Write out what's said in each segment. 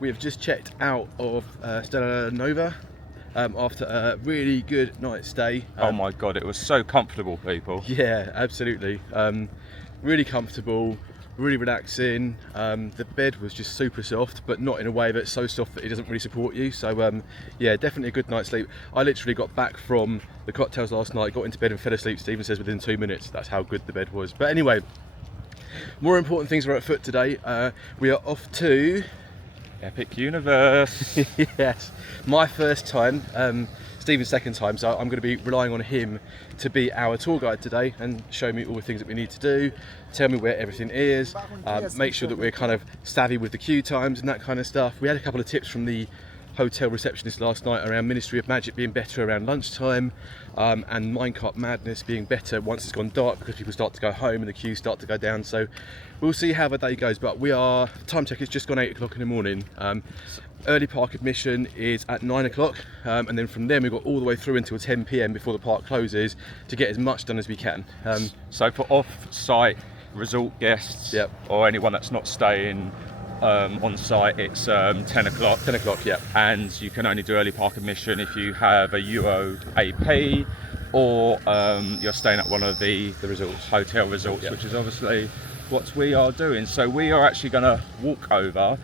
We have just checked out of Stella Nova after a really good night's stay. Oh my god, it was so comfortable, people. Yeah, absolutely. Really comfortable, really relaxing. The bed was just super soft, but not in a way that's so soft that it doesn't really support you. So yeah, definitely a good night's sleep. I literally got back from the cocktails last night, got into bed and fell asleep. Stephen says within 2 minutes. That's how good the bed was. But anyway, more important things are at foot today. We are off to Epic Universe. yes, my first time, Stephen's second time, so I'm going to be relying on him to be our tour guide today and show me all the things that we need to do, tell me where everything is, make sure that we're kind of savvy with the queue times and that kind of stuff. We had a couple of tips from the hotel receptionist last night around Ministry of Magic being better around lunchtime, and Minecart Madness being better once it's gone dark because people start to go home and the queues start to go down. So we'll see how the day goes, but time check has just gone 8 o'clock in the morning. Early park admission is at 9 o'clock, and then from there we've got all the way through until 10 p.m. before the park closes to get as much done as we can. So for off-site resort guests, yep, or anyone that's not staying on site, it's 10 o'clock. 10 o'clock, yeah. And you can only do early park admission if you have a UO AP or you're staying at one of the resorts, hotel resorts, yep, which is obviously what we are doing. So we are actually going to walk over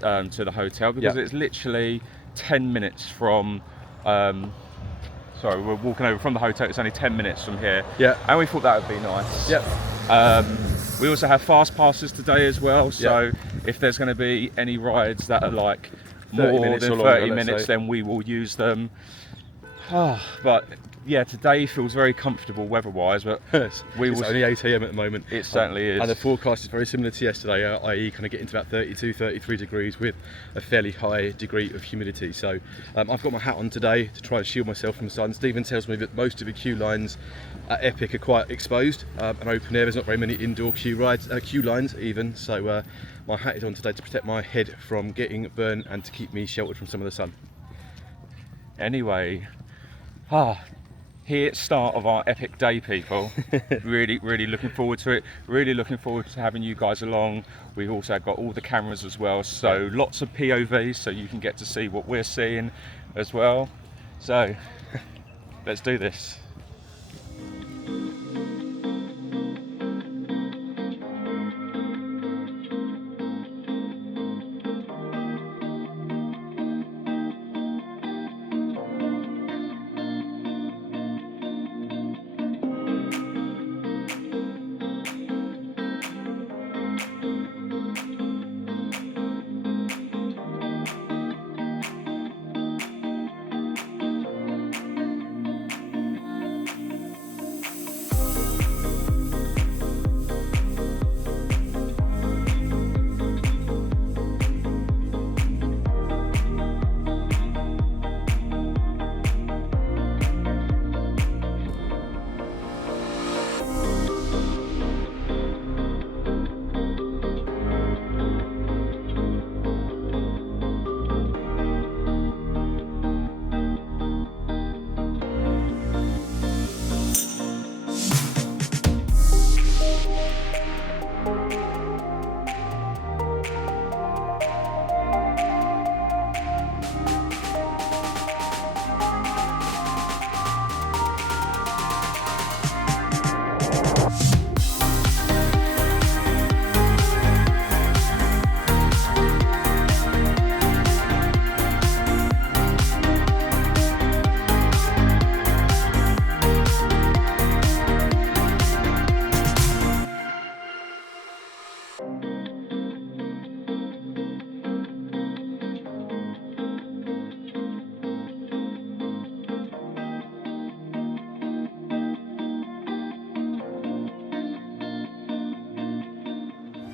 to the hotel because yep, it's literally 10 minutes from sorry, we're walking over from the hotel. It's only 10 minutes from here. Yeah. And we thought that would be nice. Yep. We also have fast passes today as well. So yep, if there's going to be any rides that are like 30 more minutes than or longer, 30 minutes, then we will use them. But yeah, today feels very comfortable weather-wise, but it's only 8 a.m. at the moment. It certainly is. And the forecast is very similar to yesterday, i.e. kind of getting to about 32, 33 degrees with a fairly high degree of humidity. So I've got my hat on today to try and shield myself from the sun. Stephen tells me that most of the queue lines at Epic are quite exposed and open air. There's not very many indoor queue lines even. So my hat is on today to protect my head from getting burned and to keep me sheltered from some of the sun. Anyway, here, start of our epic day, people. really looking forward to it. Really looking forward to having you guys along. We've also got all the cameras as well, so lots of POVs, so you can get to see what we're seeing as well. So let's do this.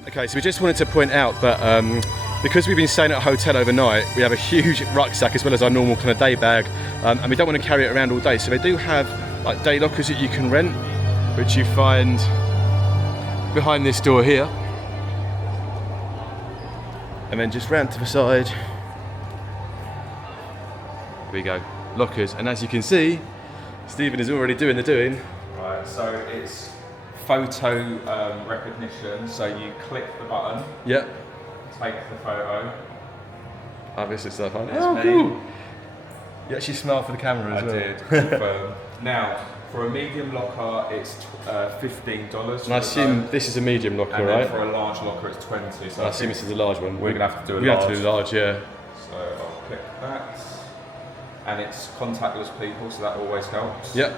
Okay, so we just wanted to point out that because we've been staying at a hotel overnight, we have a huge rucksack as well as our normal kind of day bag, and we don't want to carry it around all day. So they do have like day lockers that you can rent, which you find behind this door here. And then just round to the side, here we go, lockers. And as you can see, Stephen is already doing the doing. Right, so it's photo recognition, so you click the button. Yep. take the photo. Oh, this is so fun. That's Oh, me. cool. You actually smiled for the camera as I well. did. Confirm. Now, for a medium locker, it's $15. And I assume this is a medium locker, and right? then for a large locker, it's 20. So I assume this is a large one. we're gonna have to do a we large. have to do large, yeah. So I'll click that, and it's contactless people, so that always helps. Yep.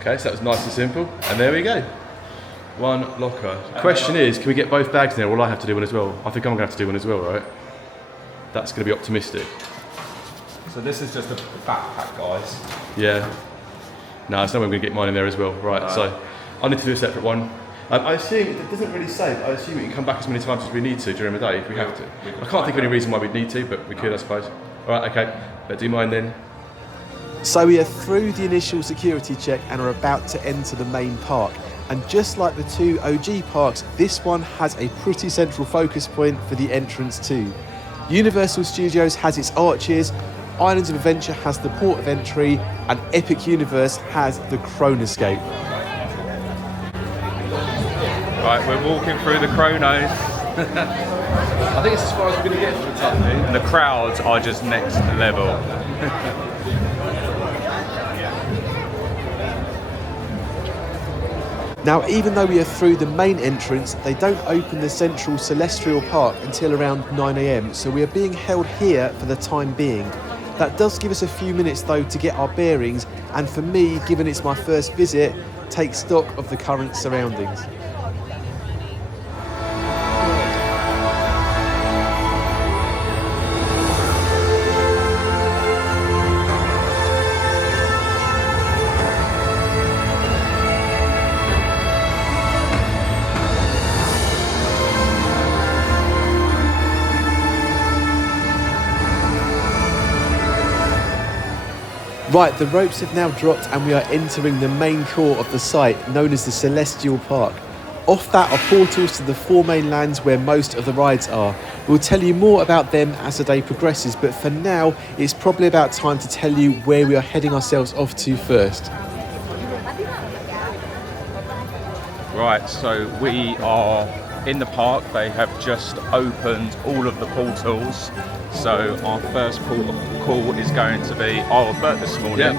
Okay, so that was nice and simple, and there we go. One locker. Question is, can we get both bags in there, or will I have to do one as well? I think I'm gonna have to do one as well, right? That's gonna be optimistic. So this is just a backpack, guys. Yeah. No, it's no way I'm gonna get mine in there as well. Right, so I need to do a separate one. I assume, it doesn't really say, but I assume we can come back as many times as we need to during the day if we have to. I can't think of any reason why we'd need to, but we could, I suppose. All right, okay, better do mine then. So we are through the initial security check and are about to enter the main park. And just like the two OG parks, this one has a pretty central focus point for the entrance too. Universal Studios has its arches, Islands of Adventure has the port of entry, and Epic Universe has the Chronoscape. Right, we're walking through the Chronos, I think it's as far as we're going to get for the time being. and the crowds are just next level. Now, even though we are through the main entrance, they don't open the central Celestial Park until around 9 AM, so we are being held here for the time being. That does give us a few minutes though to get our bearings, and for me, given it's my first visit, take stock of the current surroundings. Right, the ropes have now dropped and we are entering the main core of the site, known as the Celestial Park. Off that are portals to the four main lands where most of the rides are. We'll tell you more about them as the day progresses, but for now, it's probably about time to tell you where we are heading ourselves off to first. Right, so we are in the park. They have just opened all of the portals. So our first call is going to be Berk this morning.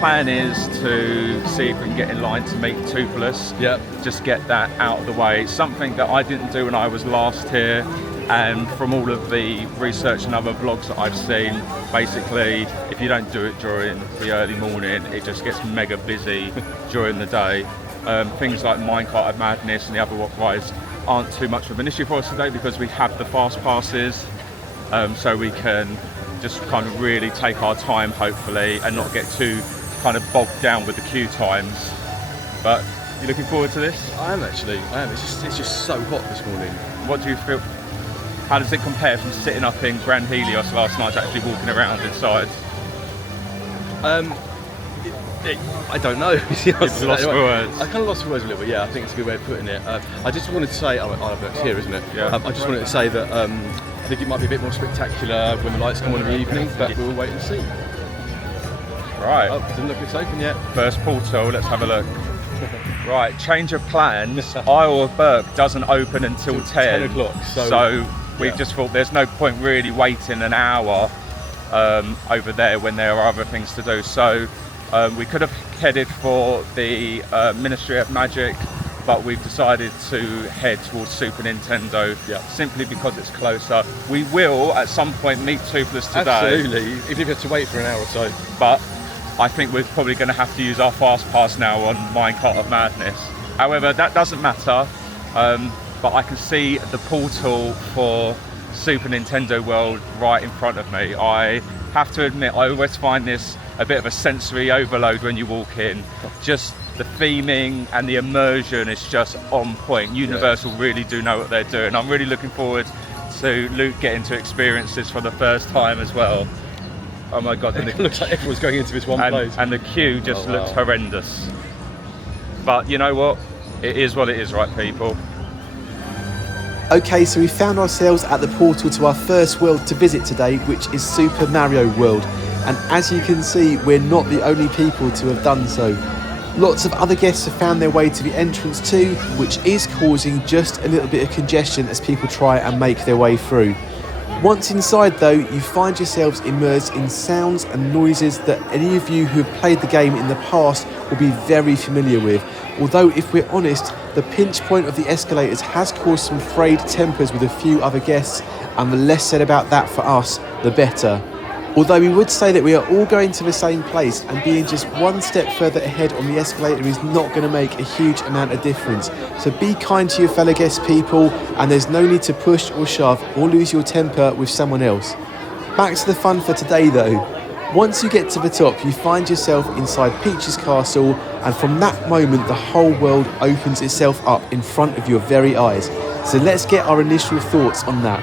Plan is to see if we can get in line to meet Toothless. Just get that out of the way. Something that I didn't do when I was last here, and from all of the research and other vlogs that I've seen, basically if you don't do it during the early morning, it just gets mega busy during the day. Things like Minecart of Madness and the other rides aren't too much of an issue for us today because we have the fast passes. So we can just kind of really take our time, hopefully, and not get too kind of bogged down with the queue times. But you looking forward to this? I am actually. I am. It's just so hot this morning. What do you feel? How does it compare from sitting up in Grand Helios last night to actually walking around inside? I don't know. It's lost for words. I kind of lost for words a little bit. Yeah, I think it's a good way of putting it. I just wanted to say, Berk's here, isn't it? Yeah. I just wanted to say that I think it might be a bit more spectacular when the lights come on in the evening, but we'll wait and see. Right. Oh, doesn't look like it's open yet. First portal. Let's have a look. Right. Change of plans. Isle of Berk doesn't open until 10 o'clock. So we've just thought there's no point really waiting an hour over there when there are other things to do. So we could have headed for the Ministry of Magic, but we've decided to head towards Super Nintendo simply because it's closer. We will at some point meet Toothless today. Absolutely, even if you have to wait for an hour or so. But I think we're probably going to have to use our fast pass now on Minecart of Madness. However, that doesn't matter, but I can see the portal for Super Nintendo World right in front of me. I have to admit, I always find this a bit of a sensory overload when you walk in. Just the theming and the immersion is just on point. Universal really do know what they're doing. I'm really looking forward to Luke getting to experience this for the first time as well. Oh my god. And it looks like everyone's going into this one place. And the queue just looks horrendous. But you know what? It is what it is, right, people? Okay, so we found ourselves at the portal to our first world to visit today, which is Super Mario World. And as you can see, we're not the only people to have done so. Lots of other guests have found their way to the entrance too, which is causing just a little bit of congestion as people try and make their way through. Once inside though, you find yourselves immersed in sounds and noises that any of you who have played the game in the past will be very familiar with. Although if we're honest, the pinch point of the escalators has caused some frayed tempers with a few other guests, and the less said about that for us, the better. Although we would say that we are all going to the same place, and being just one step further ahead on the escalator is not going to make a huge amount of difference. So be kind to your fellow guest people, and there's no need to push or shove or lose your temper with someone else. Back to the fun for today though. Once you get to the top, you find yourself inside Peach's castle, and from that moment the whole world opens itself up in front of your very eyes. So let's get our initial thoughts on that.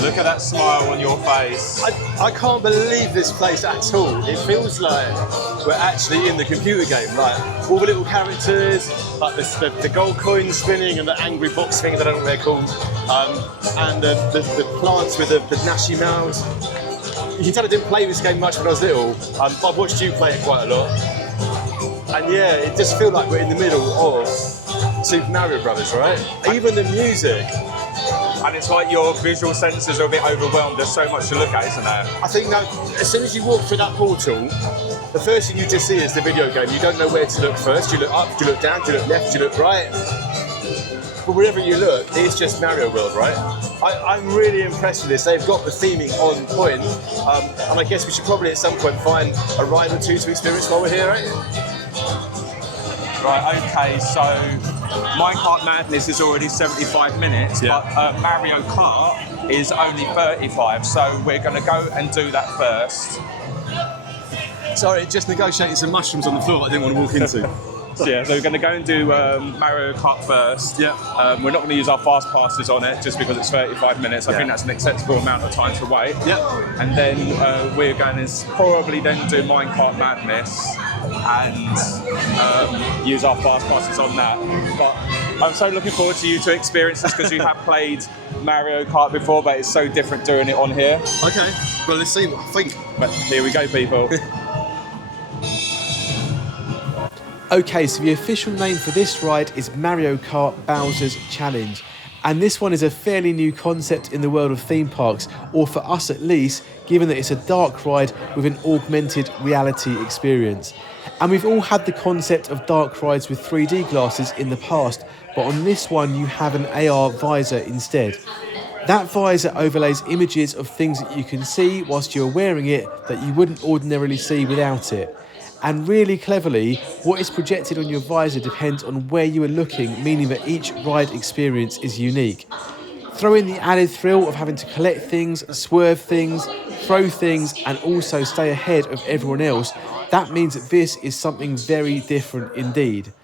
Look at that smile on your face. I can't believe this place at all. It feels like we're actually in the computer game. Like all the little characters, like the gold coins spinning and the angry box thing, I don't know what they're called, and the plants with the gnashy mouths. You can tell I didn't play this game much when I was little. I've watched you play it quite a lot. And yeah, it just feels like we're in the middle of Super Mario Brothers, right? Even the music. And it's like your visual senses are a bit overwhelmed. There's so much to look at, isn't there? I think that as soon as you walk through that portal, the first thing you just see is the video game. You don't know where to look first. Do you look up? Do you look down? Do you look left? Do you look right? But wherever you look, it's just Mario World, right? I'm really impressed with this. They've got the theming on point. And I guess we should probably at some point find a ride or two to experience while we're here, right? Right, okay, so Minecart Madness is already 75 minutes, Yeah. but Mario Kart is only 35, so we're going to go and do that first. Sorry, just negotiating some mushrooms on the floor that I didn't want to walk into. So we're going to go and do Mario Kart first. Yeah. We're not going to use our fast passes on it just because it's 35 minutes. I Yeah. think that's an acceptable amount of time to wait. Yeah. And then we're going to probably then do Minecart Madness and use our fast passes on that. But I'm so looking forward to you to experience this because you have played Mario Kart before, but it's so different doing it on here. Okay, well, let's see what I think. But here we go, people. Okay, so the official name for this ride is Mario Kart Bowser's Challenge. And this one is a fairly new concept in the world of theme parks, or for us at least, given that it's a dark ride with an augmented reality experience. And we've all had the concept of dark rides with 3D glasses in the past, but on this one you have an AR visor instead. That visor overlays images of things that you can see whilst you're wearing it that you wouldn't ordinarily see without it. And really cleverly, what is projected on your visor depends on where you are looking, meaning that each ride experience is unique. Throw in the added thrill of having to collect things, swerve things, throw things, and also stay ahead of everyone else. That means that this is something very different indeed.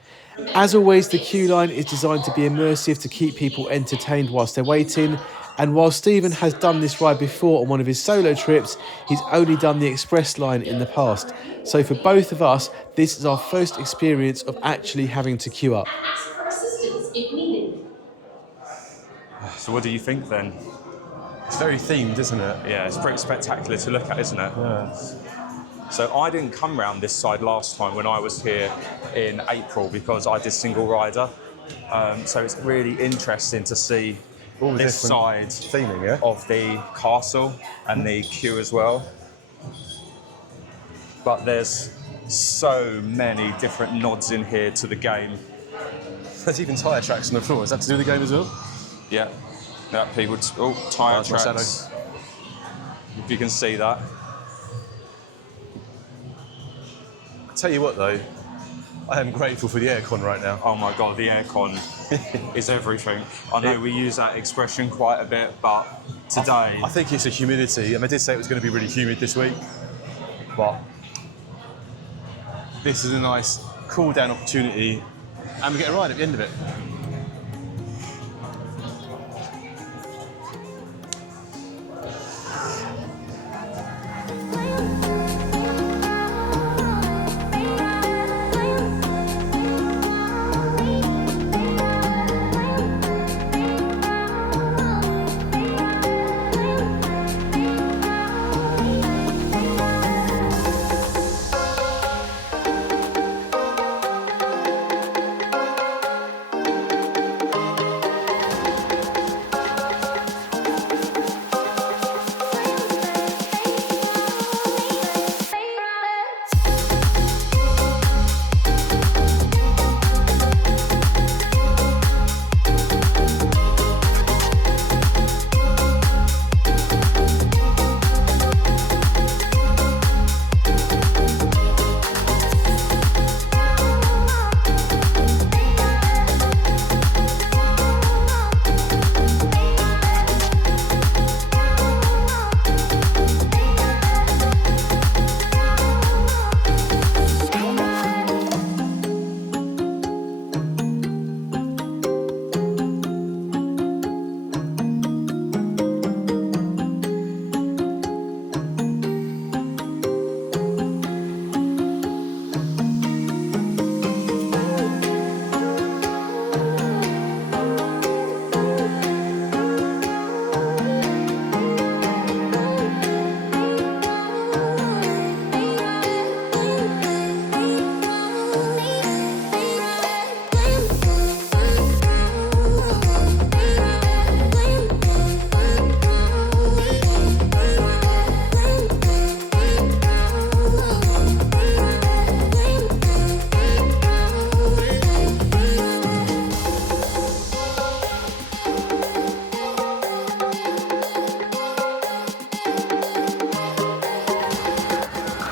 As always, the queue line is designed to be immersive to keep people entertained whilst they're waiting. And while Stephen has done this ride before on one of his solo trips, he's only done the express line in the past. So for both of us, this is our first experience of actually having to queue up. Ask for assistance if needed. So what do you think then? It's very themed, isn't it? Yeah, it's pretty spectacular to look at, isn't it? Yeah. So I didn't come round this side last time when I was here in April because I did single rider. So it's really interesting to see All the this different side theming, yeah? of the castle and the queue as well. But there's so many different nods in here to the game. There's even tyre tracks on the floor. Is that to do with the game as well? Yeah, people, tyre That's my tracks. If you can see that. I tell you what though, I am grateful for the aircon right now. Oh my God, the aircon is everything. I know we use that expression quite a bit, but today... I think it's the humidity, and they did say it was going to be really humid this week, but this is a nice cool down opportunity, and we get a ride at the end of it.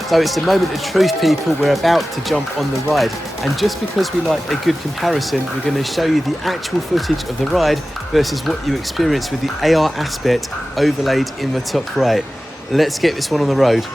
So it's the moment of truth, people. We're about to jump on the ride. And just because we like a good comparison, we're going to show you the actual footage of the ride versus what you experience with the AR aspect overlaid in the top right. Let's get this one on the road.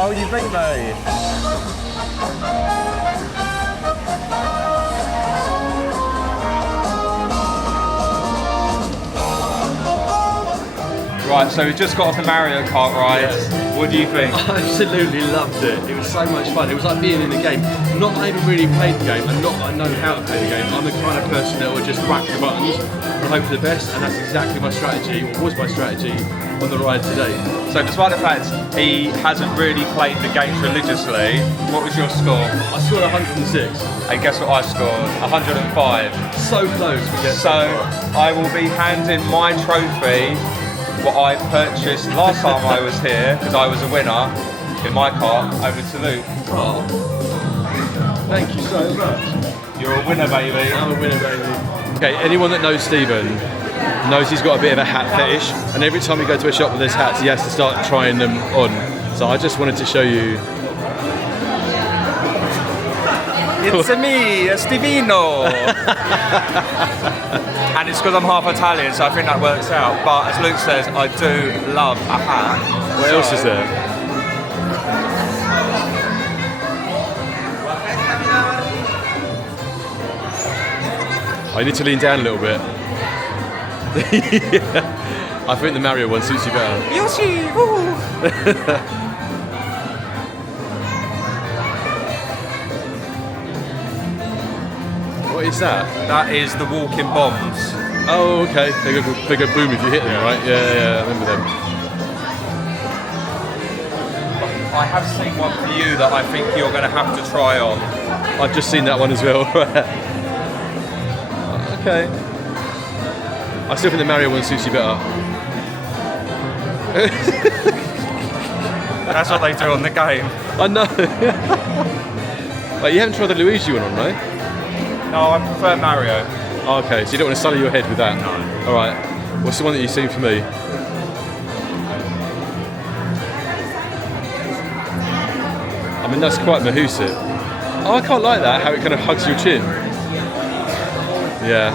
Oh, you beat me. Right, so we just got off the Mario Kart ride. Yes. What do you think? I absolutely loved it. It was so much fun. It was like being in a game. Not that I even really played the game, and not that I know how to play the game. I'm the kind of person that will just whack the buttons and hope for the best, and that's exactly my strategy, or was my strategy, on the ride today. So despite the fact he hasn't really played the games religiously, what was your score? I scored 106. And guess what I scored? 105. So close. So I will be handing my trophy, what I purchased last time I was here, because I was a winner in my car, over to Luke. Oh. Thank you so much. You're a winner, baby. I'm a winner, baby. Okay, anyone that knows Stephen knows he's got a bit of a hat fetish, and every time we go to a shop with his hats, he has to start trying them on. So I just wanted to show you. It's me, Stevino. And it's because I'm half Italian, so I think that works out. But as Luke says, I do love a hat. What else is there? I need to lean down a little bit. Yeah. I think the Mario one suits you better. Yoshi! Woo! What is that? That is the walking bombs. Oh, okay. They go boom if you hit them, right? Yeah, I remember them. I have seen one for you that I think you're going to have to try on. I've just seen that one as well. Okay. I still think the Mario one suits you better. That's what they do on the game. I know. Wait, you haven't tried the Luigi one on, right? No, I prefer Mario. Oh, okay, so you don't want to sully your head with that? No. All right. What's the one that you've seen for me? I mean, that's quite mahoosic. Oh, I can't like that, how it kind of hugs your chin. Yeah.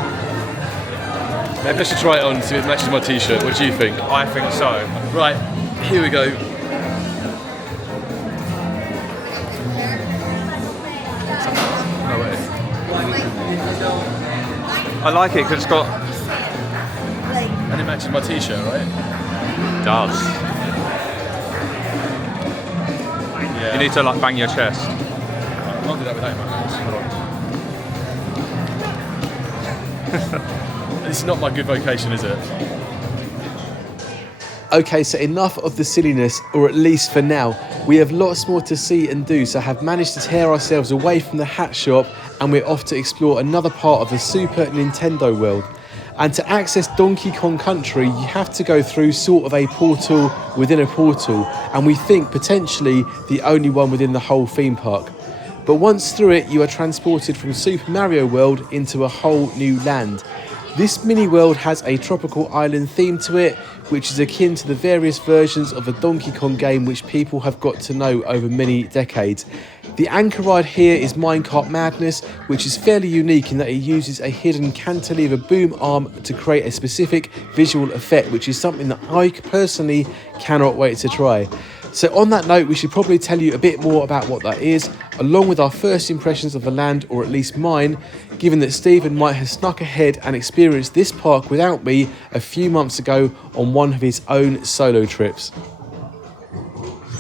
Maybe I should try it on so it matches my t-shirt. What do you think? I think so. Right, here we go. Oh, wait. I like it because it's got... And it matches my t-shirt, right? It does. Yeah. You need to like bang your chest. I can't do that without my hands. Hold on. This is not my good vocation, is it? Okay, so enough of the silliness, or at least for now. We have lots more to see and do, so have managed to tear ourselves away from the hat shop, and we're off to explore another part of the Super Nintendo world. And to access Donkey Kong Country, you have to go through sort of a portal within a portal, and we think potentially the only one within the whole theme park. But once through it, you are transported from Super Mario World into a whole new land. This mini world has a tropical island theme to it, which is akin to the various versions of a Donkey Kong game which people have got to know over many decades. The anchor ride here is Minecart Madness, which is fairly unique in that it uses a hidden cantilever boom arm to create a specific visual effect, which is something that I personally cannot wait to try. So on that note, we should probably tell you a bit more about what that is, along with our first impressions of the land, or at least mine, given that Stephen might have snuck ahead and experienced this park without me a few months ago on one of his own solo trips.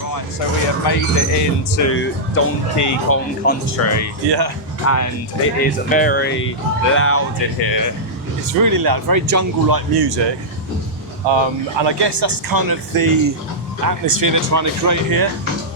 Right, so we have made it into Donkey Kong Country. Yeah. And it is very loud in here. It's really loud, very jungle-like music. And I guess that's kind of the atmosphere they're trying to create here.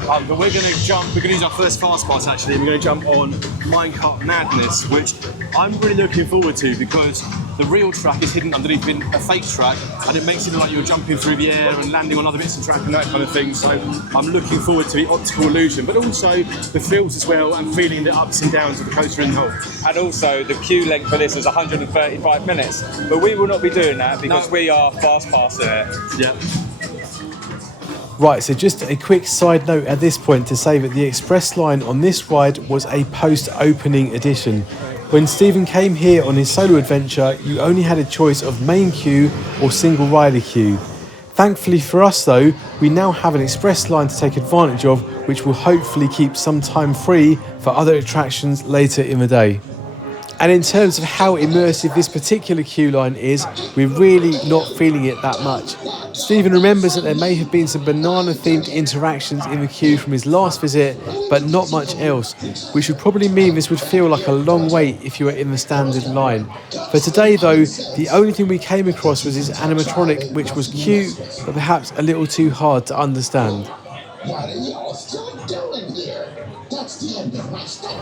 But we're going to use our first fast pass actually, and we're going to jump on Minecart Madness, which I'm really looking forward to because the real track is hidden underneath a fake track, and it makes it look like you're jumping through the air and landing on other bits of track and that kind of thing. So I'm looking forward to the optical illusion, but also the feels as well, and feeling the ups and downs of the coaster in the whole. And also the queue length for this is 135 minutes, but we will not be doing that because we are fast passing it. Yeah. Right, so just a quick side note at this point to say that the express line on this ride was a post-opening edition. When Stephen came here on his solo adventure, you only had a choice of main queue or single rider queue. Thankfully for us though, we now have an express line to take advantage of, which will hopefully keep some time free for other attractions later in the day. And in terms of how immersive this particular queue line is, we're really not feeling it that much. Stephen remembers that there may have been some banana-themed interactions in the queue from his last visit, but not much else, which would probably mean this would feel like a long wait if you were in the standard line. For today though, the only thing we came across was his animatronic, which was cute, but perhaps a little too hard to understand. What are y'all still doing here? That's the end of my story.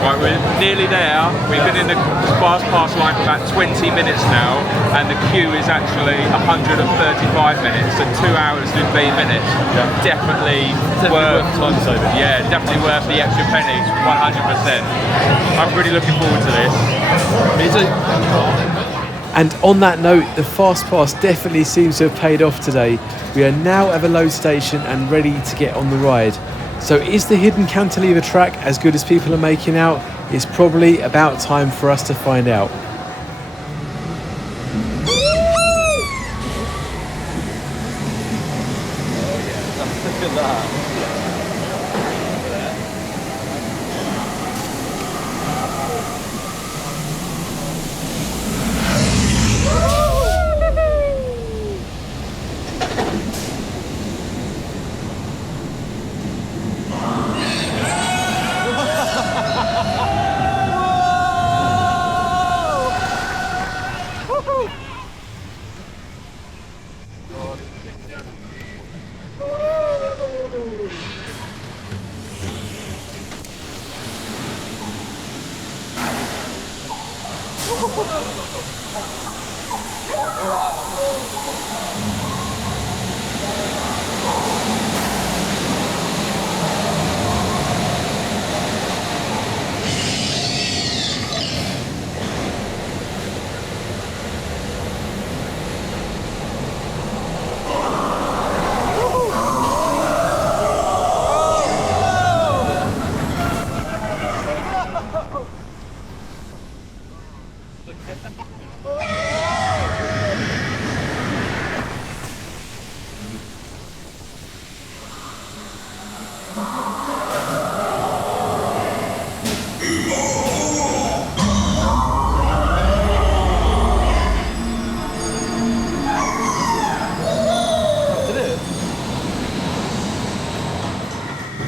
Right, we're nearly there. We've been in the fast pass line for about 20 minutes now, and the queue is actually 135 minutes, so 2 hours 15 minutes. Definitely worth time saving. Yeah, definitely worth the extra pennies, 100%. I'm really looking forward to this. Me too. And on that note, the fast pass definitely seems to have paid off today. We are now at the load station and ready to get on the ride. So is the hidden cantilever track as good as people are making out? It's probably about time for us to find out. Look at that.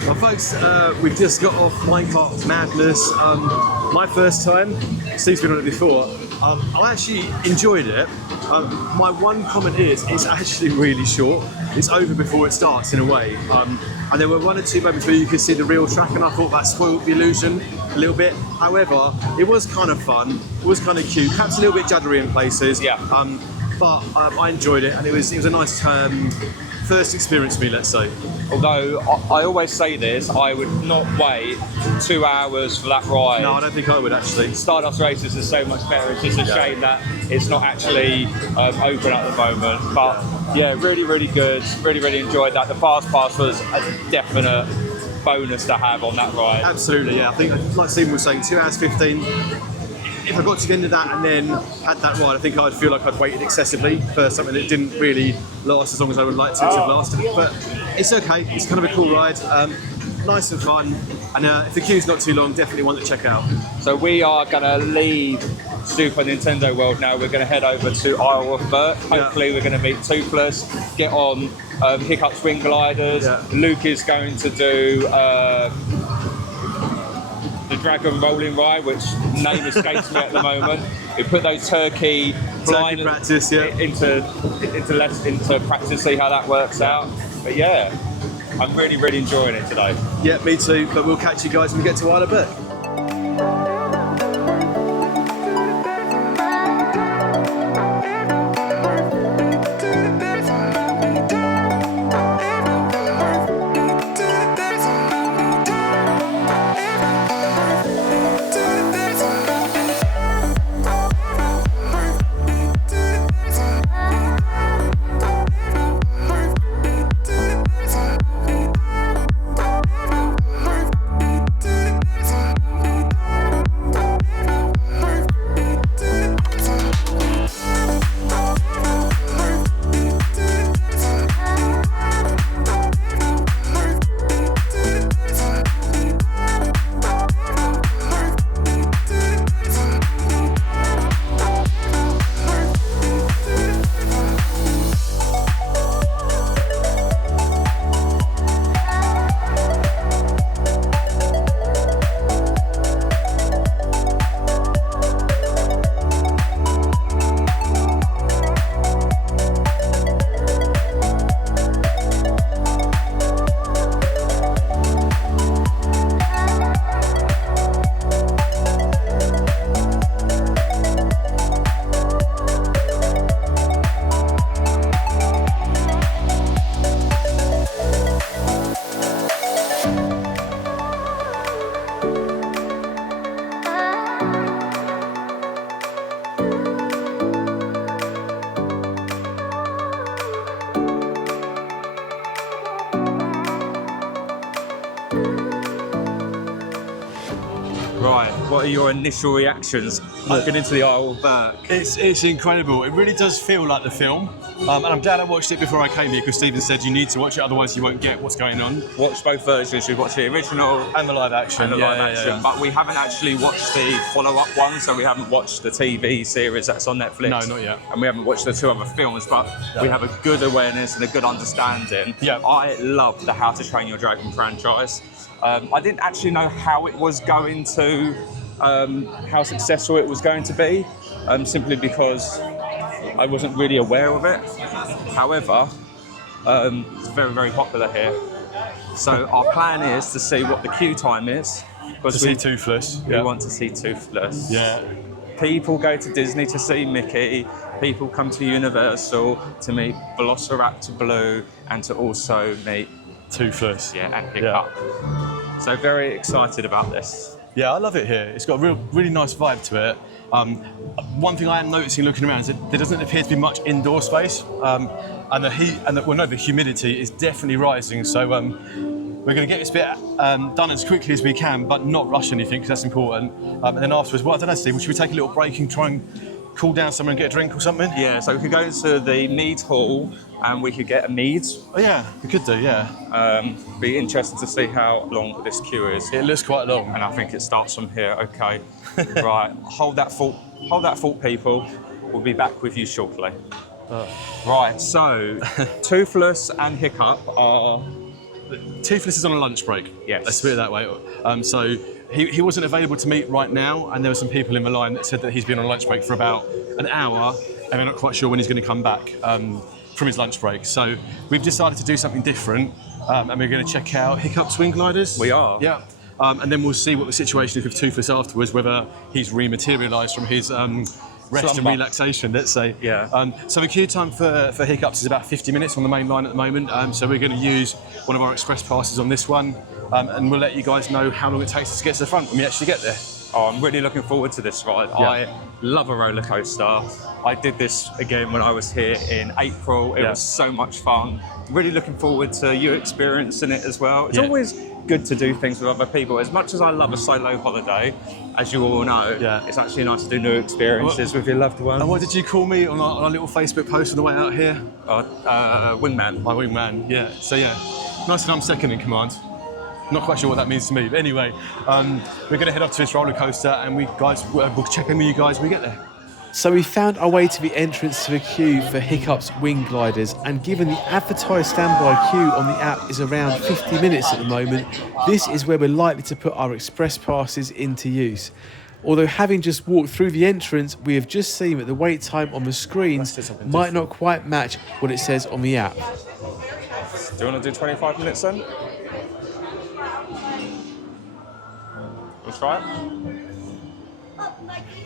Well, folks, we've just got off Mario Kart Madness. My first time. Steve's been on it before. I actually enjoyed it. My one comment is it's actually really short. It's over before it starts in a way. And there were one or two moments where you could see the real track, and I thought that spoiled the illusion a little bit. However, it was kind of fun. It was kind of cute. Perhaps a little bit juddery in places. Yeah. But I enjoyed it, and it was a nice first experience for me, let's say. Although I always say this, I would not wait 2 hours for that ride. No, I don't think I would actually. Stardust Races is so much better. It's just a shame that it's not actually open at the moment. But yeah, really, really good. Really, really enjoyed that. The fast pass was a definite bonus to have on that ride. Absolutely, yeah. I think, like Stephen was saying, 2 hours 15. If I got to the end of that and then had that ride, I think I'd feel like I'd waited excessively for something that didn't really last as long as I would like to have lasted. But it's okay. It's kind of a cool ride. Nice and fun. And if the queue's not too long, definitely one to check out. So we are going to leave Super Nintendo World now. We're going to head over to Isle of Berk. Hopefully we're going to meet Toothless, get on Hiccup swing gliders. Yeah. Luke is going to do the Dragon Rolling Ride, which name escapes me at the moment. We put those turkey blind practice, into practice, see how that works out. But yeah, I'm really, really enjoying it today. Yeah, me too. But we'll catch you guys when we get to Isle of Berk. what are your initial reactions walking into the Isle of Berk? It's incredible. It really does feel like the film. And I'm glad I watched it before I came here because Stephen said you need to watch it, otherwise you won't get what's going on. Watch both versions. We've watched the original And the live action. and the live action, but we haven't actually watched the follow-up one, so we haven't watched the TV series that's on Netflix. No, not yet. And we haven't watched the 2 other films, but we have a good awareness and a good understanding. Yeah. I love the How to Train Your Dragon franchise. I didn't actually know how it was going to, how successful it was going to be, simply because I wasn't really aware of it. However, it's very, very popular here. So our plan is to see what the queue time is. To see Toothless. We want to see Toothless. Yeah. People go to Disney to see Mickey. People come to Universal to meet Velociraptor Blue and to also meet Toothless. and Hiccup. So very excited about this. Yeah, I love it here. It's got a really nice vibe to it. One thing I am noticing looking around is that there doesn't appear to be much indoor space, and the heat and the humidity is definitely rising. So we're going to get this bit done as quickly as we can, but not rush anything because that's important. And then afterwards, well, I don't know, Steve, should we take a little break and try and cool down somewhere and get a drink or something? Yeah, so we could go to the Mead Hall and we could get a Mead. Oh yeah, we could do, yeah. Be interested to see how long this queue is. It looks quite long. And I think it starts from here. Okay, right. Hold that thought, people. We'll be back with you shortly. Right. So, Toothless and Hiccup are. Toothless is on a lunch break. Yes. Let's put it that way. So he wasn't available to meet right now, and there were some people in the line that said that he's been on a lunch break for about an hour, and they're not quite sure when he's going to come back from his lunch break. So we've decided to do something different, and we're going to check out Hiccup swing gliders. We are. Yeah. And then we'll see what the situation is with Toothless afterwards, whether he's rematerialised from his rest and Slumber. relaxation, let's say. Yeah. So the queue time for Hiccups is about 50 minutes on the main line at the moment. So we're going to use one of our express passes on this one, and we'll let you guys know how long it takes us to get to the front when we actually get there. Oh, I'm really looking forward to this ride. Yeah. I love a roller coaster. I did this again when I was here in April. It was so much fun. Really looking forward to you experiencing it as well. It's always good to do things with other people. As much as I love a solo holiday, as you all know, it's actually nice to do new experiences with your loved ones. And what did you call me on our little Facebook post on the way out here? Wingman. My wingman, yeah. So yeah, nice that I'm second in command. Not quite sure what that means to me, but anyway, we're going to head off to this roller coaster, and we'll check in with you guys when we get there. So we found our way to the entrance to the queue for Hiccup's wing gliders, and given the advertised standby queue on the app is around 50 minutes at the moment, this is where we're likely to put our express passes into use. Although having just walked through the entrance, we have just seen that the wait time on the screens might not quite match what it says on the app. Do you want to do 25 minutes then? Let's try it.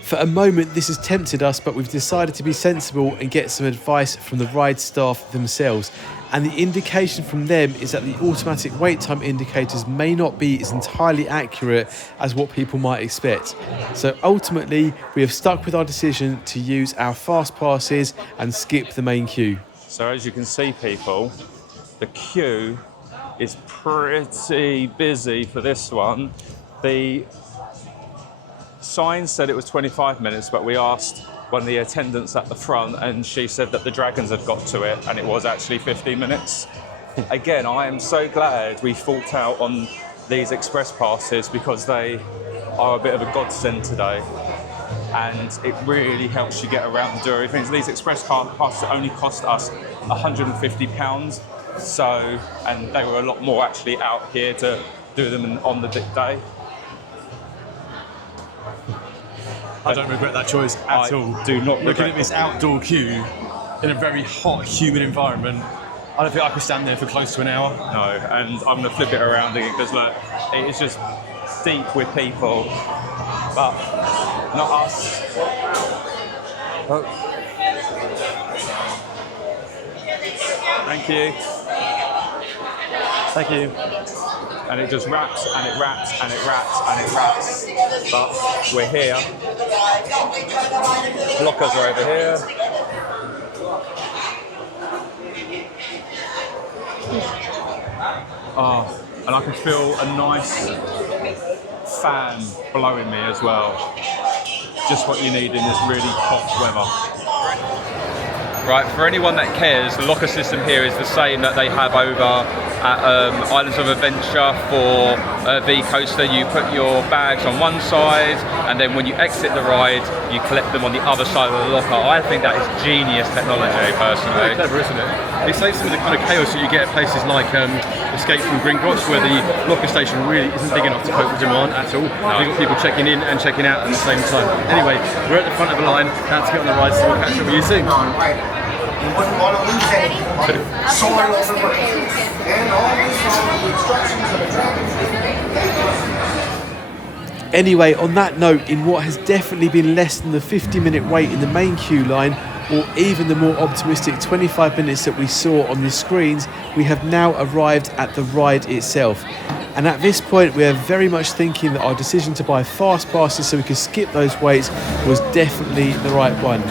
For a moment this has tempted us, but we've decided to be sensible and get some advice from the ride staff themselves. And the indication from them is that the automatic wait time indicators may not be as entirely accurate as what people might expect. So ultimately we have stuck with our decision to use our fast passes and skip the main queue. So as you can see, people, the queue is pretty busy for this one. The sign said it was 25 minutes, but we asked one of the attendants at the front and she said that the dragons had got to it and it was actually 15 minutes. Again, I am so glad we fought out on these express passes because they are a bit of a godsend today, and it really helps you get around and do everything. These express passes only cost us £150, so, and they were a lot more actually out here to do them on the day. I don't regret that choice at all. Do not Looking regret at this outdoor queue in a very hot, humid environment, I don't think I could stand there for close to an hour. No, and I'm going to flip it around again because look, it is just deep with people, but not us. Oh. Thank you. Thank you. And it just wraps and it wraps and it wraps and it wraps, but we're here. Lockers are over here. Oh, and I can feel a nice fan blowing me as well. Just what you need in this really hot weather. Right, for anyone that cares, the locker system here is the same that they have over at Islands of Adventure for V Coaster. You put your bags on one side, and then when you exit the ride, you collect them on the other side of the locker. I think that is genius technology, personally. Very clever, isn't it? It saves some of the kind of chaos that you get at places like Escape from Gringotts, where the locker station really isn't big enough to cope with demand at all. You've got people checking in and checking out at the same time. Anyway, we're at the front of the line, about to get on the ride, so we'll catch up with you soon. You wouldn't want to lose anything. Soaring over Berk. And all this on the instructions of a dragon. Anyway, on that note, in what has definitely been less than the 50-minute wait in the main queue line, or even the more optimistic 25 minutes that we saw on the screens, we have now arrived at the ride itself. And at this point, we are very much thinking that our decision to buy fast passes so we could skip those waits was definitely the right one.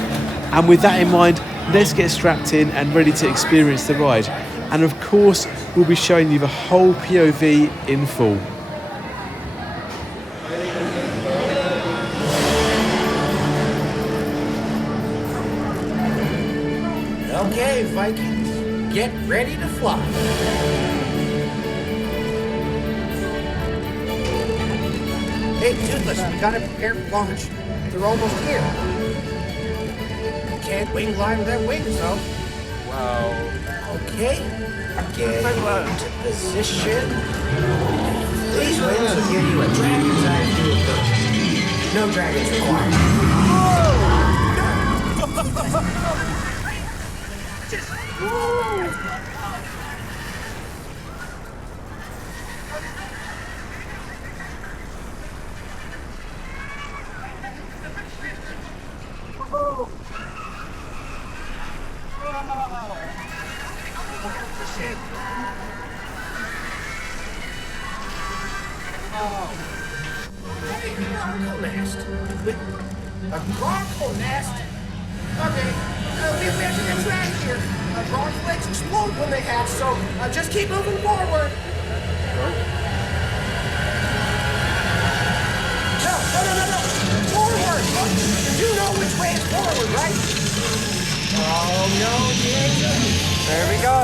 And with that in mind, let's get strapped in and ready to experience the ride. And of course, we'll be showing you the whole POV in full. Okay, Vikings, get ready to fly. Hey, Toothless, we gotta prepare for launch. They're almost here. Can't wing glide without wings, though. Wow. Okay, get into position. These wings will give you a dragon's eye view of Earth. No dragons required. Bronco nest. A bronco nest? Okay, we have to get track here. Bronco eggs explode when they hatch, so just keep moving forward. No. Forward! You know which way is forward, right? Oh, no, yeah. There we go.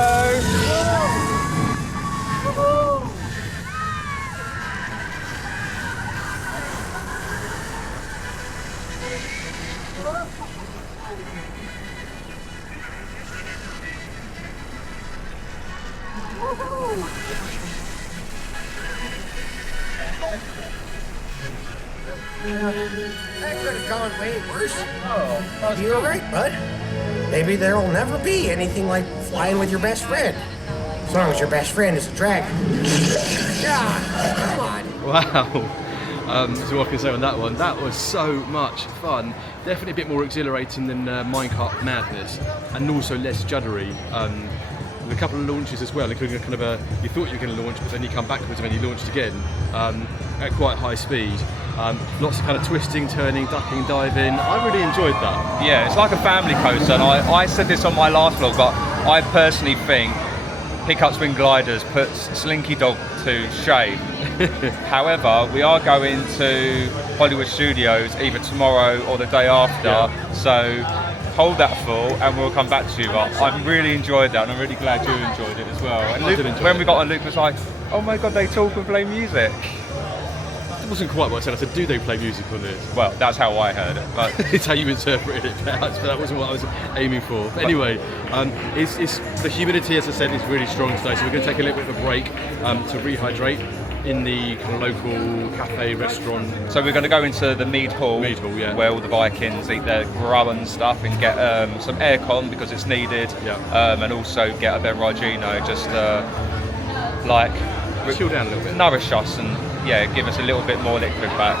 That could have gone way worse. Oh, you're right, bud. Maybe there'll never be anything like flying with your best friend. As long as your best friend is a dragon. God, come on. Wow. So what I can say on that one, that was so much fun. Definitely a bit more exhilarating than Minecart Madness, and also less juddery. With a couple of launches as well, including a kind of you thought you were going to launch, but then you come backwards and then you launched again at quite high speed. Lots of kind of twisting, turning, ducking, diving. I really enjoyed that. Yeah, it's like a family coaster, and I said this on my last vlog, but I personally think Hiccup's Wing Gliders puts Slinky Dog to shame. However, we are going to Hollywood Studios either tomorrow or the day after, so hold that thought and we'll come back to you. But I really enjoyed that, and I'm really glad you enjoyed it as well. And Luke, when we got on, Luke was like, "Oh my god, they talk and play music." It wasn't quite what I said. I said, do they play music on this? Well, that's how I heard it. But it's how you interpreted it, perhaps, but that wasn't what I was aiming for. But anyway, it's the humidity, as I said, is really strong today, so we're going to take a little bit of a break to rehydrate in the kind of local cafe, restaurant. So we're going to go into the Mead Hall, yeah, where all the Vikings eat their grub and stuff, and get some aircon because it's needed, and also get a beverage, just like chill down a little bit, nourish us, and give us a little bit more liquid back.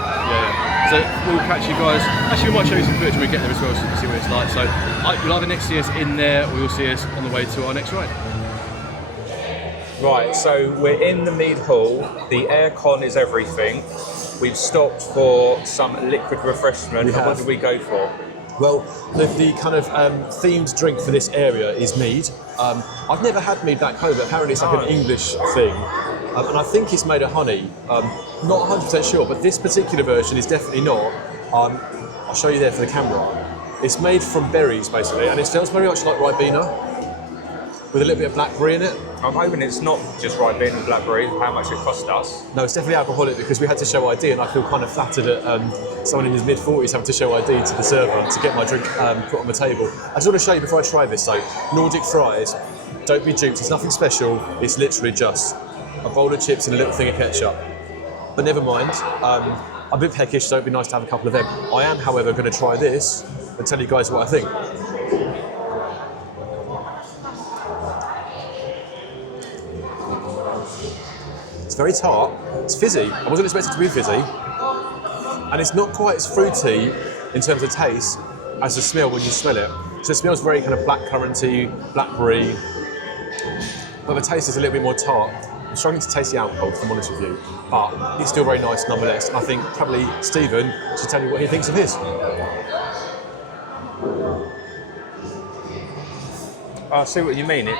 So we'll catch you guys. Actually, we might show you some footage when we get there as well, so you can see what it's like. So you'll either next see us in there, or you'll see us on the way to our next ride. Right, so we're in the Mead Hall. The aircon is everything. We've stopped for some liquid refreshment. What did we go for? Well, the kind of themed drink for this area is mead. I've never had mead back home, but apparently it's like an English thing. and I think it's made of honey. Not 100% sure, but this particular version is definitely not. I'll show you there for the camera. It's made from berries basically, and it smells very much like Ribena, with a little bit of blackberry in it. I'm hoping it's not just Ribena and blackberry, how much it cost us. No, it's definitely alcoholic because we had to show ID, and I feel kind of flattered at someone in his mid-40s having to show ID to the server to get my drink put on the table. I just want to show you before I try this though, Nordic fries, don't be duped, it's nothing special, it's literally just a bowl of chips and a little thing of ketchup. But never mind, I'm a bit peckish, so it'd be nice to have a couple of them. I am, however, going to try this and tell you guys what I think. It's very tart, it's fizzy. I wasn't expecting it to be fizzy. And it's not quite as fruity in terms of taste as the smell when you smell it. So it smells very kind of blackcurranty, blackberry, but the taste is a little bit more tart. I'm struggling to taste the alcohol, if I'm honest with you, but it's still very nice nonetheless. And I think probably Stephen should tell you what he thinks of his. I see what you mean.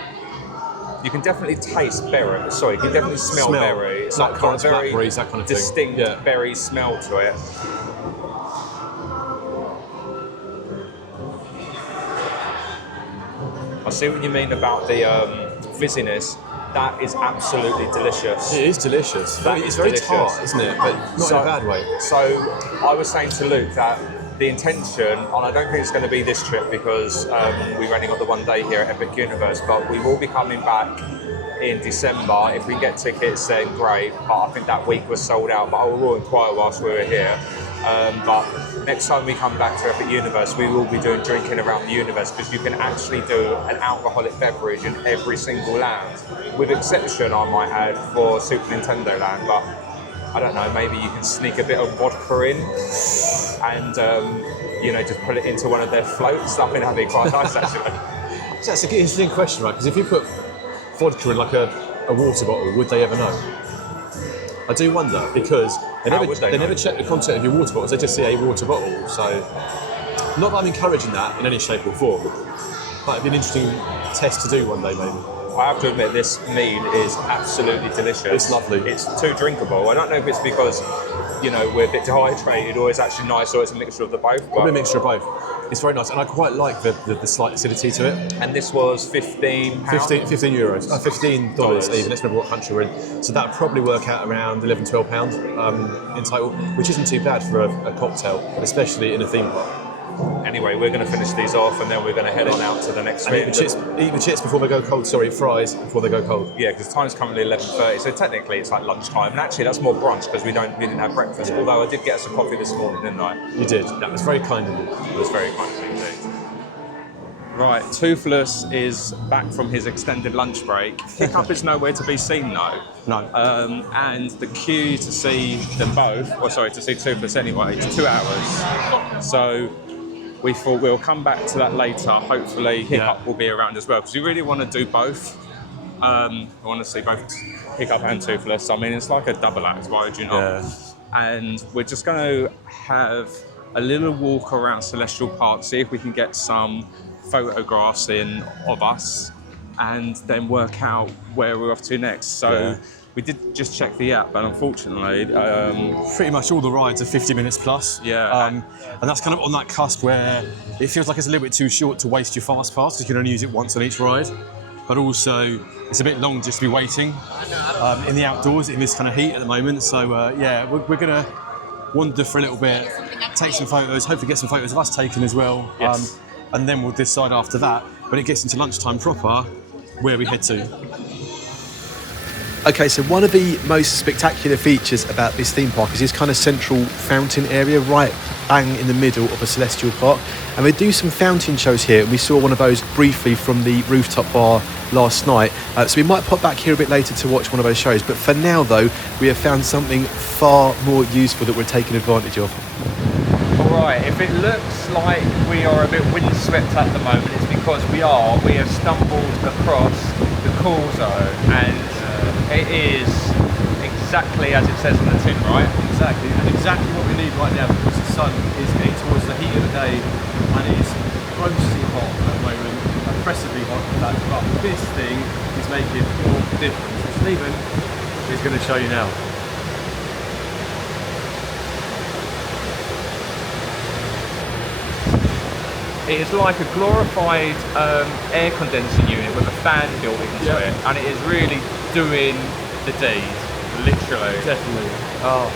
You can definitely taste berry. Sorry, you can definitely smell berry. It's like got a very blackberries, that kind of thing. distinct berry smell to it. I see what you mean about the fizziness. That is absolutely delicious. It is delicious. It's very tart, isn't it? But not in a bad way. So I was saying to Luke that the intention, and I don't think it's going to be this trip because we've only got the one day here at Epic Universe, but we will be coming back in December. If we get tickets, then great. But I think that week was sold out, but I will inquire whilst we were here. But next time we come back to Epic Universe, we will be doing drinking around the universe because you can actually do an alcoholic beverage in every single land, with exception, I might add, for Super Nintendo Land. But I don't know, maybe you can sneak a bit of vodka in and just put it into one of their floats. I think that'd be quite nice actually. So that's an interesting question, right? Because if you put vodka in like a water bottle, would they ever know? I do wonder, because they never check the content of your water bottles, they just see a water bottle. So, not that I'm encouraging that in any shape or form, but it'd be an interesting test to do one day maybe. I have to admit, this mead is absolutely delicious. It's lovely. It's too drinkable. I don't know if it's because, we're a bit dehydrated, or it's actually nice, or it's a mixture of the both. Probably a mixture of both. It's very nice, and I quite like the slight acidity to it. And this was £15? 15 euros. $15 even. Let's remember what country we're in. So that would probably work out around £11, £12 in total, which isn't too bad for a cocktail, especially in a theme park. Anyway, we're going to finish these off and then we're going to head on out to the next and eat the chips before they go cold. Sorry, fries before they go cold. Yeah, because time's currently 11:30, so technically it's like lunchtime. And actually that's more brunch because we didn't have breakfast, although I did get us a coffee this morning, didn't I? You did. That was very kind of you. It was very kind of you indeed. Right, Toothless is back from his extended lunch break. Hiccup is nowhere to be seen though. No. And the queue to see them both, to see Toothless anyway, is 2 hours. So we thought we'll come back to that later. Hopefully Hiccup will be around as well, because we really want to do both. I want to see both Hiccup and Toothless. I mean, it's like a double act, why would you not? Yeah. And we're just going to have a little walk around Celestial Park, see if we can get some photographs in of us, and then work out where we're off to next. So we did just check the app, but unfortunately pretty much all the rides are 50 minutes plus. And that's kind of on that cusp where it feels like it's a little bit too short to waste your fast pass, because you can only use it once on each ride, but also it's a bit long just to be waiting in the outdoors in this kind of heat at the moment. So we're gonna wander for a little bit, take some photos, hopefully get some photos of us taken as well. Yes. And then we'll decide after that, when it gets into lunchtime proper, where we head to. Okay, so one of the most spectacular features about this theme park is this kind of central fountain area right bang in the middle of a Celestial Park. And they do some fountain shows here, and we saw one of those briefly from the rooftop bar last night. So we might pop back here a bit later to watch one of those shows. But for now, though, we have found something far more useful that we're taking advantage of. Alright, if it looks like we are a bit windswept at the moment, it's because we have stumbled across the cool zone, and it is exactly as it says on the tin, right? Exactly, and exactly what we need right now, because the sun is getting towards the heat of the day and it is grossly hot at the moment, oppressively hot in fact, but this thing is making all the difference. Stephen is going to show you now. It is like a glorified air condensing unit with a fan built into it, and it is really doing the deed, literally. Definitely. Oh.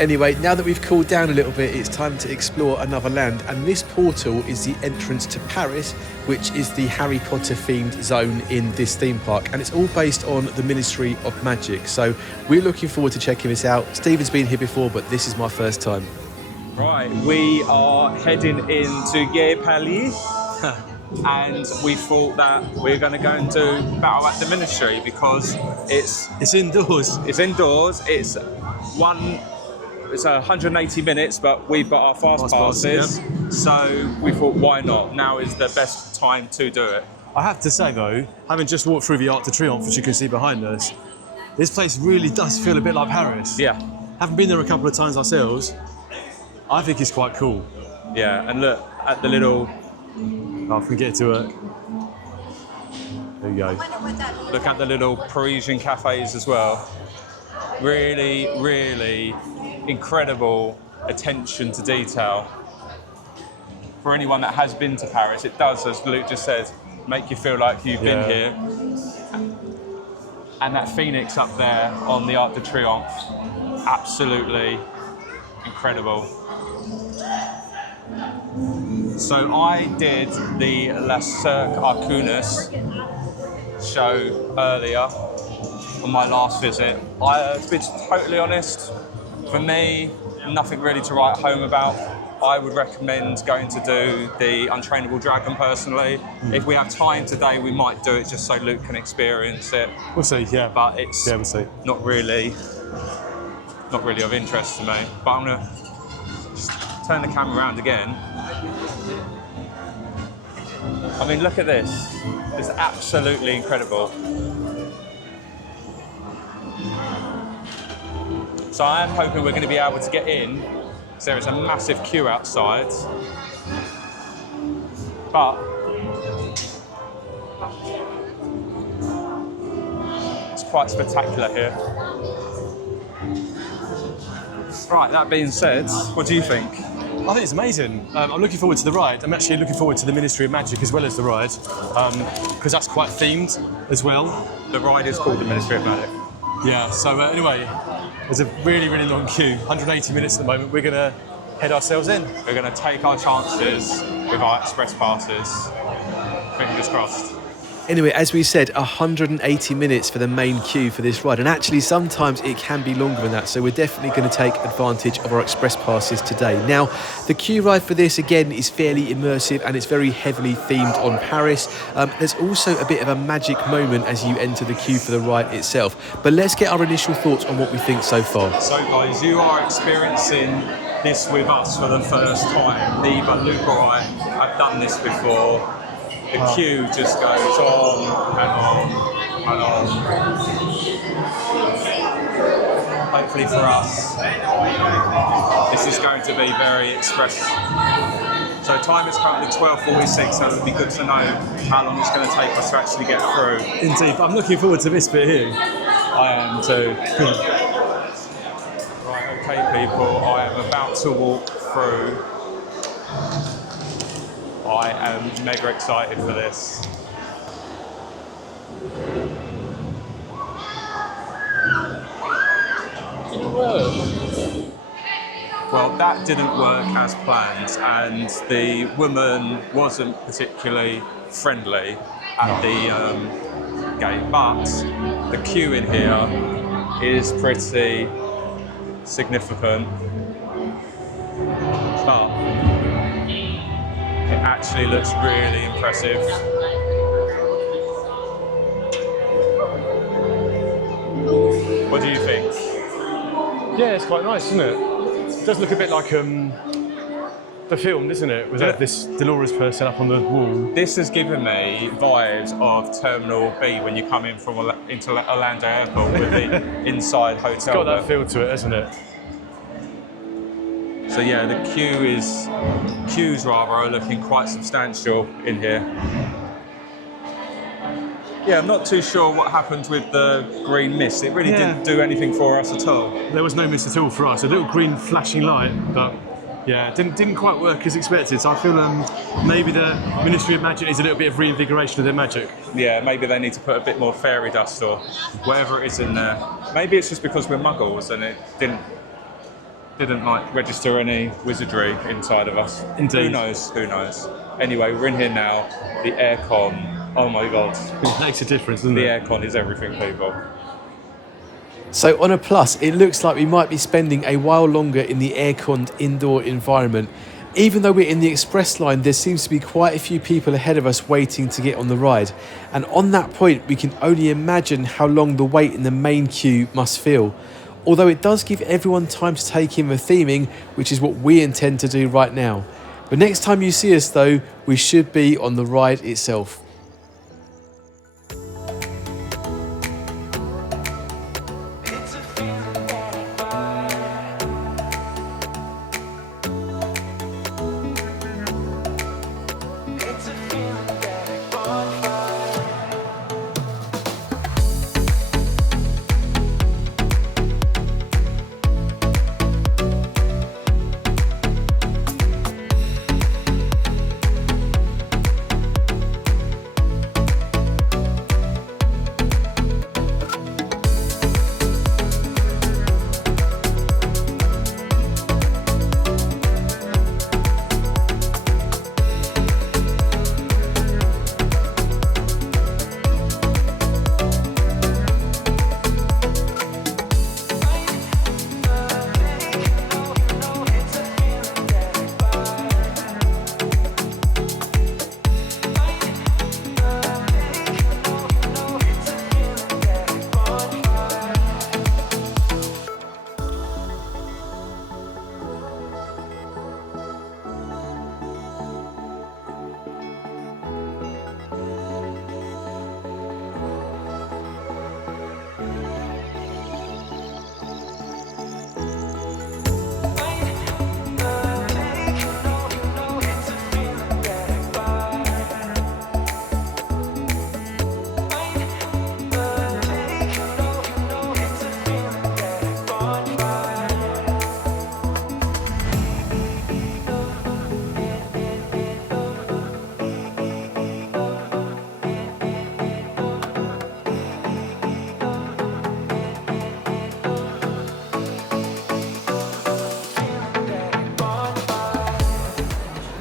Anyway, now that we've cooled down a little bit, it's time to explore another land, and this portal is the entrance to Paris, which is the Harry Potter themed zone in this theme park, and it's all based on the Ministry of Magic. So we're looking forward to checking this out. Stephen's been here before, but this is my first time. Right, we are heading into Gay Palais, and we thought that we're going to go and do Battle at the Ministry because it's indoors. It's indoors. It's 180 minutes, but we've got our fast passes, so we thought, why not? Now is the best time to do it. I have to say though, having just walked through the Arc de Triomphe, which you can see behind us, this place really does feel a bit like Paris. Yeah. Having been there a couple of times ourselves, I think it's quite cool. Yeah, and look at the little... Oh, if we get it to work. There you go. Look at the little Parisian cafes as well. Really, really incredible attention to detail. For anyone that has been to Paris, it does, as Luke just said, make you feel like you've been here. And that Phoenix up there on the Arc de Triomphe, absolutely incredible. So I did the La Cirque Arcunus show earlier on my last visit. To be totally honest, for me, nothing really to write home about. I would recommend going to do the Untrainable Dragon personally. If we have time today, we might do it just so Luke can experience it. We'll see, yeah. But it's we'll see. not really of interest to me. But I'm gonna just turn the camera around again. I mean, look at this. It's absolutely incredible. So I am hoping we're going to be able to get in, because there is a massive queue outside. But it's quite spectacular here. Right, that being said, what do you think? I think it's amazing. I'm looking forward to the ride. I'm actually looking forward to the Ministry of Magic as well as the ride, because that's quite themed as well. The ride is called the Ministry of Magic. Yeah, so anyway, there's a really, really long queue, 180 minutes at the moment. We're going to head ourselves in. We're going to take our chances with our express passes. Fingers crossed. Anyway, as we said, 180 minutes for the main queue for this ride, and actually sometimes it can be longer than that, so we're definitely going to take advantage of our express passes today. Now, the queue ride for this again is fairly immersive and it's very heavily themed on Paris. There's also a bit of a magic moment as you enter the queue for the ride itself, but let's get our initial thoughts on what we think so far. So guys, you are experiencing this with us for the first time. Neither Luke or I have done this before. The queue just goes on and on and on. Hopefully for us, this is going to be very express. So time is currently 12:46, so it would be good to know how long it's going to take us to actually get through. Indeed, but I'm looking forward to this bit here. I am too. Right, okay people, I am about to walk through. I am mega excited for this. Well, that didn't work as planned, and the woman wasn't particularly friendly at the gate, but the queue in here is pretty significant. But it actually looks really impressive. What do you think? Yeah, it's quite nice, isn't it? It does look a bit like the film, doesn't it? With this Dolores person up on the wall. This has given me vibes of Terminal B when you come in from into Orlando Airport with the inside hotel. It's got that feel to it, hasn't it? So yeah, the queues are looking quite substantial in here. Yeah, I'm not too sure what happened with the green mist. It really Yeah. didn't do anything for us at all. There was no mist at all for us. A little green flashing light, but yeah, it didn't quite work as expected. So I feel maybe the Ministry of Magic needs a little bit of reinvigoration of their magic. Yeah, maybe they need to put a bit more fairy dust or whatever it is in there. Maybe it's just because we're muggles and it didn't like register any wizardry inside of us. Indeed. Who knows? Who knows? Anyway, we're in here now. The aircon. Oh my god. It makes a difference, doesn't The it? aircon is everything, people. So on a plus, it looks like we might be spending a while longer in the air-conned indoor environment. Even though we're in the express line, there seems to be quite a few people ahead of us waiting to get on the ride. And on that point, we can only imagine how long the wait in the main queue must feel. Although it does give everyone time to take in the theming, which is what we intend to do right now. But next time you see us though, we should be on the ride itself.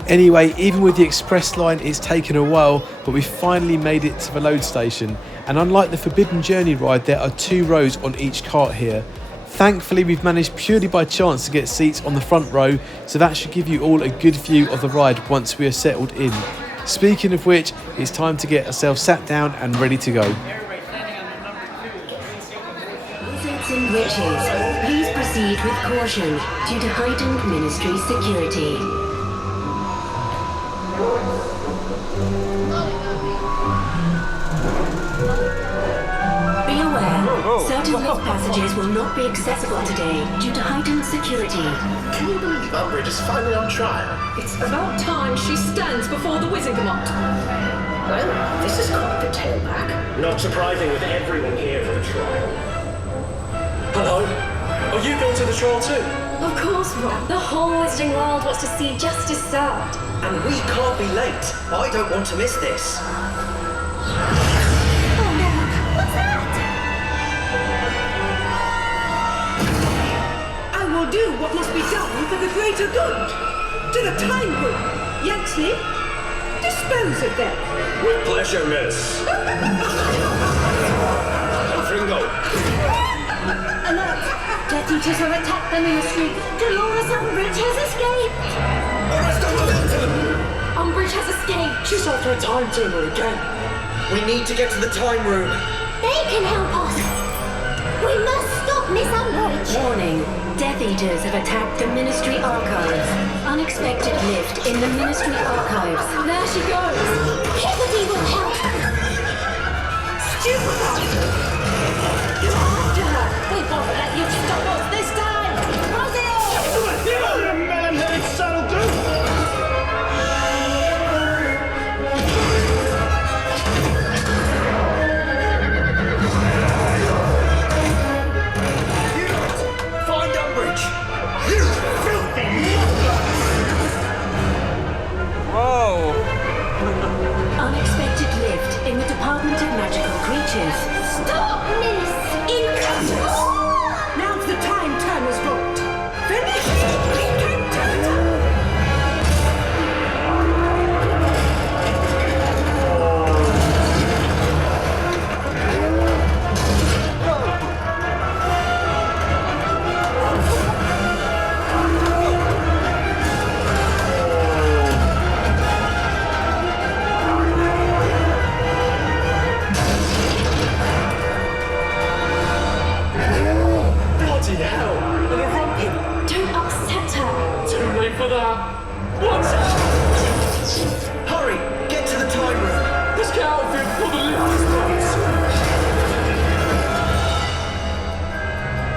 Anyway, even with the express line, it's taken a while, but we finally made it to the load station. And unlike the Forbidden Journey ride, there are 2 rows on each cart here. Thankfully, we've managed purely by chance to get seats on the front row, so that should give you all a good view of the ride once we are settled in. Speaking of which, it's time to get ourselves sat down and ready to go. Wizards and witches, please proceed with caution due to heightened ministry security. Be aware, certain lift passages will not be accessible today due to heightened security. Can you believe Umbridge is finally on trial? It's about time she stands before the Wizengamot. Well, this is quite the tailback. Not surprising with everyone here for the trial. Hello? Are you going to the trial too? Of course, Rob. The whole Wizarding world wants to see justice served. And we can't be late. I don't want to miss this. Oh no, what's that? I will do what must be done for the greater good. To the time room. Yanksney, dispose of them. With pleasure, miss. Fringo. Alert! Death Eaters have attacked the ministry. Dolores Umbridge has escaped! Umbridge has escaped. She's after a time chamber again. We need to get to the time room. They can help us! We must stop Miss Umbridge! Warning. Death Eaters have attacked the Ministry Archives. Unexpected lift in the Ministry Archives. There she goes. Peabody will help! Stupid! You're after her. We won't let you stop us this time. Melon-headed saddle goose! What's up? Hurry, get to the time room. Let's get out of here before the lift explodes.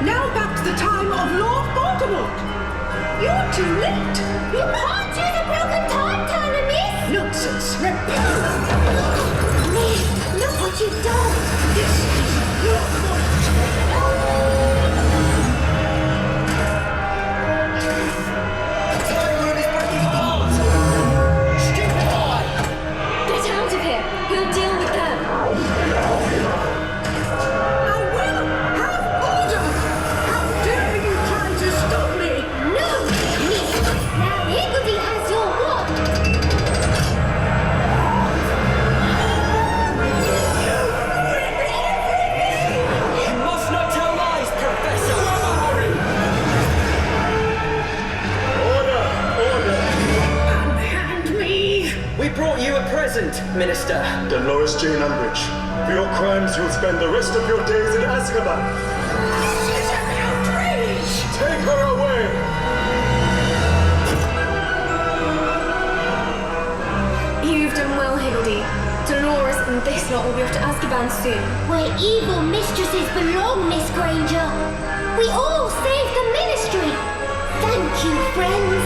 Now back to the time of Lord Voldemort. You're too late. You can't use a broken time turner, miss! Nonsense. Miss, look what you've done! This is your fault. Get out of here! We'll deal with them! I will have order! How dare you try to stop me? No, miss! Now Higgledy has your wand! You must not tell lies, Professor! Unhand me! We brought you a present, Minister. Dolores Jane Umbridge. For your crimes, you'll spend the rest of your days in Azkaban. This is an outrage! Take her away! You've done well, Higgledy. Dolores and this lot will be off to Azkaban soon. Where evil mistresses belong, Miss Granger! We all saved the Ministry! Thank you, friends!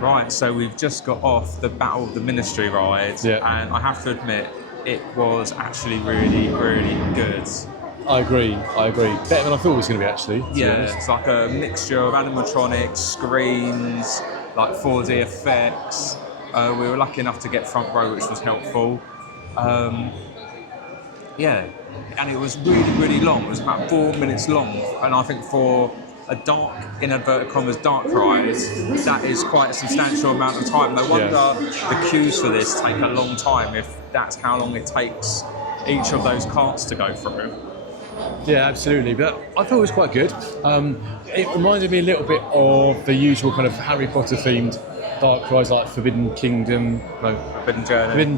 Right, so we've just got off the Battle of the Ministry ride, and I have to admit, it was actually really, really good. I agree. Better than I thought it was going to be, actually. to be honest. It's like a mixture of animatronics, screens, like 4D effects. We were lucky enough to get front row, which was helpful. And it was really, really long. It was about 4 minutes long, and I think for a dark, in inverted commas, dark ride, that is quite a substantial amount of time. No wonder the queues for this take a long time if that's how long it takes each of those carts to go through. Yeah, absolutely. But I thought it was quite good. It reminded me a little bit of the usual kind of Harry Potter themed dark rides like Forbidden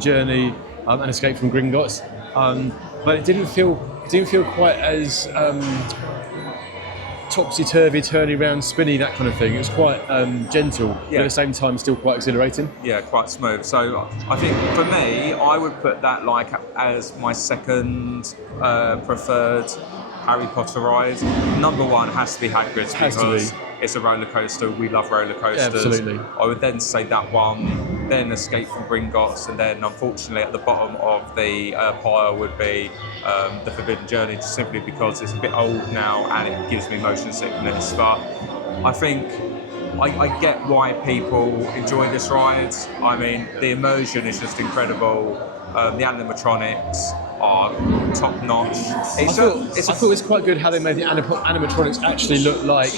Journey, and Escape from Gringotts. But it didn't feel quite as topsy-turvy, turny round, spinny, that kind of thing. It was quite gentle, but at the same time still quite exhilarating. Yeah, quite smooth. So I think for me, I would put that like as my second preferred Harry Potter ride. Number one has to be Hagrid's because it's a roller coaster. We love roller coasters. Yeah, absolutely. I would then say that one, then Escape from Gringotts, and then unfortunately at the bottom of the pile would be the Forbidden Journey, just simply because it's a bit old now and it gives me motion sickness. But I think I get why people enjoy this ride. I mean, the immersion is just incredible. The animatronics are top notch. I thought it was quite good how they made the animatronics actually look like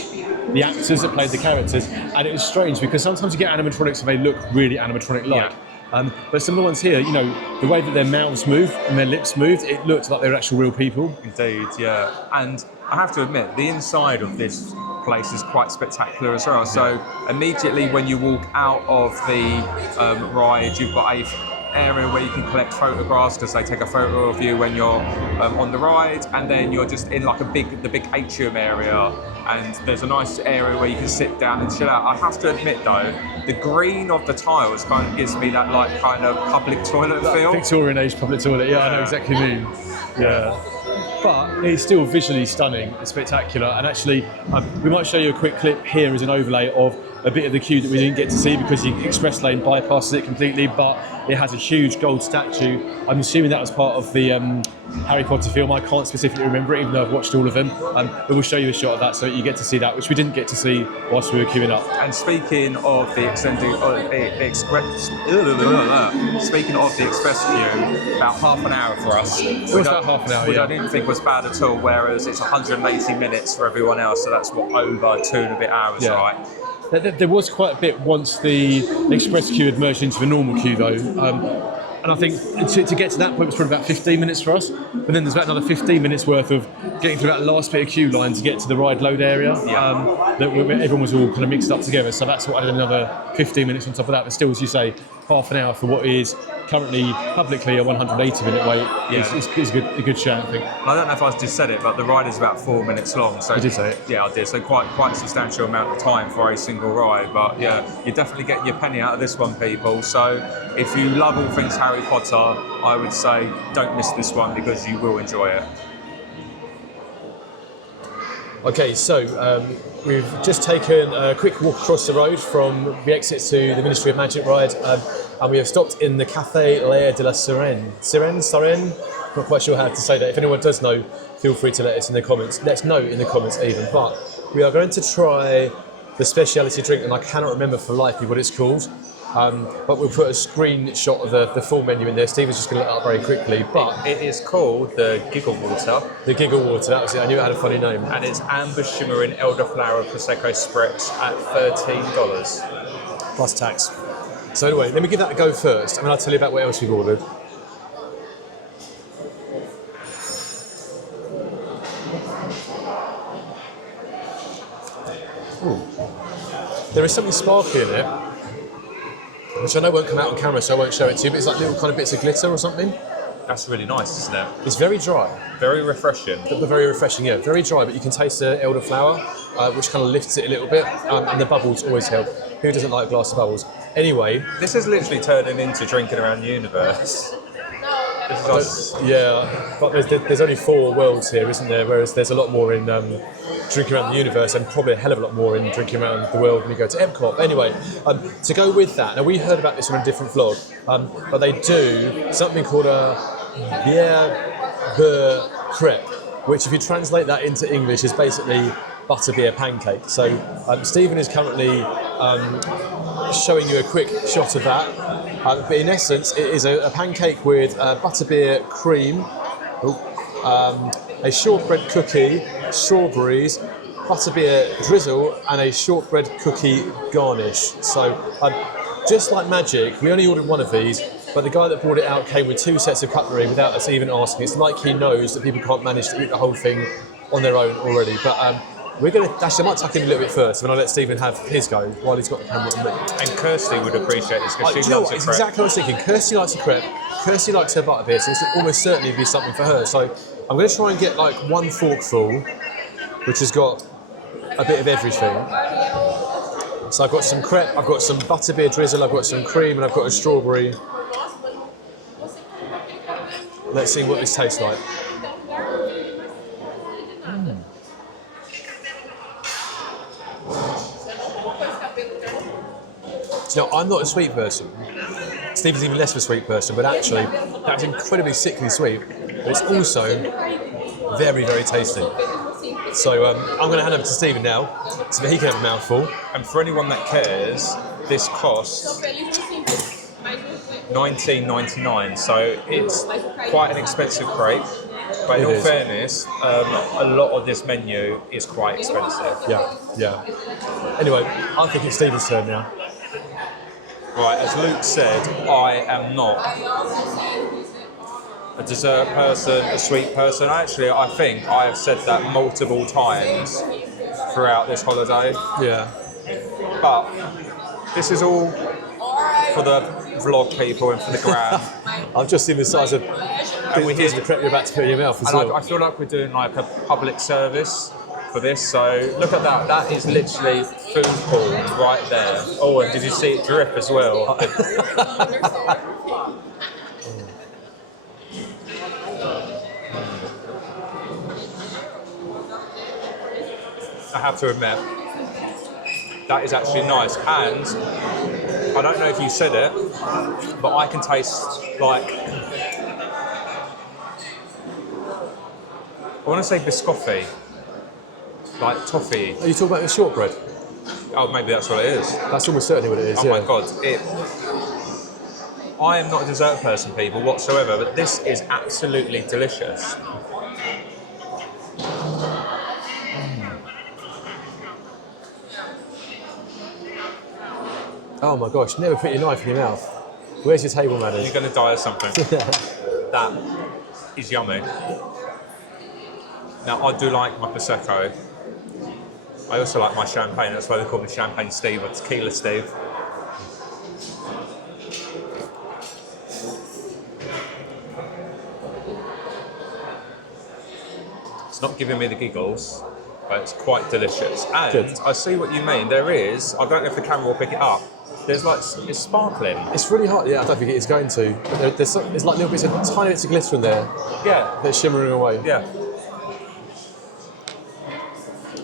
the actors that played the characters, and it was strange because sometimes you get animatronics and they look really animatronic-like. But some of the ones here, you know, the way that their mouths moved and their lips moved, it looked like they were actual real people. Indeed, yeah. And I have to admit, the inside of this place is quite spectacular as well. So immediately when you walk out of the ride, you've got a area where you can collect photographs because they take a photo of you when you're on the ride, and then you're just in like the big atrium area, and there's a nice area where you can sit down and chill out. I have to admit though, the green of the tiles kind of gives me that like kind of public toilet feel. Victorian age public toilet, I know exactly what you mean. Yeah. But it's still visually stunning and spectacular, and actually we might show you a quick clip here as an overlay of a bit of the queue that we didn't get to see because the express lane bypasses it completely, but it has a huge gold statue. I'm assuming that was part of the Harry Potter film. I can't specifically remember it, even though I've watched all of them. But we'll show you a shot of that so that you get to see that, which we didn't get to see whilst we were queuing up. And speaking of the express queue, about half an hour for us. About half an hour, which I didn't think was bad at all, whereas it's 180 minutes for everyone else, so that's what, over 2.5 hours, right? There was quite a bit once the express queue had merged into the normal queue though. And I think to get to that point was probably about 15 minutes for us. But then there's about another 15 minutes worth of getting through that last bit of queue line to get to the ride load area. That where everyone was all kind of mixed up together. So that's what added another 15 minutes on top of that. But still, as you say, half an hour for what is currently publicly a 180-minute wait is a good shout, I think. I don't know if I just said it, but the ride is about 4 minutes long. So I did say it. Yeah, I did. So quite a substantial amount of time for a single ride. But yeah, you're definitely getting your penny out of this one, people. So if you love all things Harry Potter, I would say don't miss this one because you will enjoy it. Okay, so we've just taken a quick walk across the road from the exit to the Ministry of Magic ride, and we have stopped in the Café Lair de la Sirène. Sirène? Not quite sure how to say that. If anyone does know, feel free to let us in the comments. Let's know in the comments even. But we are going to try the speciality drink, and I cannot remember for life what it's called. But we'll put a screenshot of the full menu in there. Stephen's just going to look it up very quickly. But it is called the Giggle Water. The Giggle Water, that was it. I knew it had a funny name. And it's amber shimmering elderflower prosecco spritz at $13. Plus tax. So anyway, let me give that a go first, and then I'll tell you about what else we've ordered. Ooh. There is something sparkly in it, which I know won't come out on camera, so I won't show it to you, but it's like little kind of bits of glitter or something. That's really nice, isn't it? It's very dry. Very refreshing. But very refreshing, yeah. Very dry, but you can taste the elderflower, which kind of lifts it a little bit, and the bubbles always help. Who doesn't like a glass of bubbles? Anyway... This is literally turning into drinking around the universe. Yeah, but there's only 4 worlds here, isn't there? Whereas there's a lot more in drinking around the universe, and probably a hell of a lot more in drinking around the world when you go to Epcot. Anyway, to go with that, now we heard about this on a different vlog, but they do something called a Butterbeer Crêpe, which if you translate that into English is basically butterbeer pancake. So Stephen is currently showing you a quick shot of that, but in essence it is a pancake with butterbeer cream, a shortbread cookie, strawberries, butterbeer drizzle and a shortbread cookie garnish. So just like magic, we only ordered one of these, but the guy that brought it out came with 2 sets of cutlery without us even asking. It's like he knows that people can't manage to eat the whole thing on their own already. But we're going to, I might tuck in a little bit first, and I'll let Stephen have his go while he's got the camera on me. And Kirsty would appreciate this because she loves a crepe. It's exactly what I was thinking. Kirsty likes a crepe, Kirsty likes her butterbeer, so this will almost certainly be something for her. So I'm going to try and get like 1 forkful, which has got a bit of everything. So I've got some crepe, I've got some butterbeer drizzle, I've got some cream, and I've got a strawberry. Let's see what this tastes like. So now, I'm not a sweet person. Stephen's even less of a sweet person, but actually, that's incredibly sickly sweet. But it's also very, very tasty. So I'm going to hand over to Stephen now, so that he can have a mouthful. And for anyone that cares, this costs $19.99, so it's quite an expensive crepe. But in all fairness, a lot of this menu is quite expensive. Yeah. Anyway, I think it's Stephen's turn now. Right, as Luke said, I am not a dessert person, a sweet person. Actually, I think I have said that multiple times throughout this holiday. Yeah. But this is all for the vlog people and for the gram. I've just seen the size of the crepe you're about to put in your mouth as well. I feel like we're doing like a public service for this, so look at that. That is literally food porn right there. Oh, and did you see it drip as well? I have to admit, that is actually nice, and I don't know if you said it, but I can taste like, I want to say biscotti, like toffee. Are you talking about the shortbread? Oh, maybe that's what it is. That's almost certainly what it is. Oh my god! I am not a dessert person, people, whatsoever, but this is absolutely delicious. Oh my gosh! Never put your knife in your mouth. Where's your table manners? You're going to die of something. That is yummy. Now, I do like my Prosecco. I also like my champagne. That's why they call me Champagne Steve or Tequila Steve. It's not giving me the giggles, but it's quite delicious. And Good. I see what you mean. There is, I don't know if the camera will pick it up, there's like, it's sparkling. It's really hot. Yeah, I don't think it is going to. But there's like little bits of tiny bits of glitter in there. Yeah. They're shimmering away. Yeah.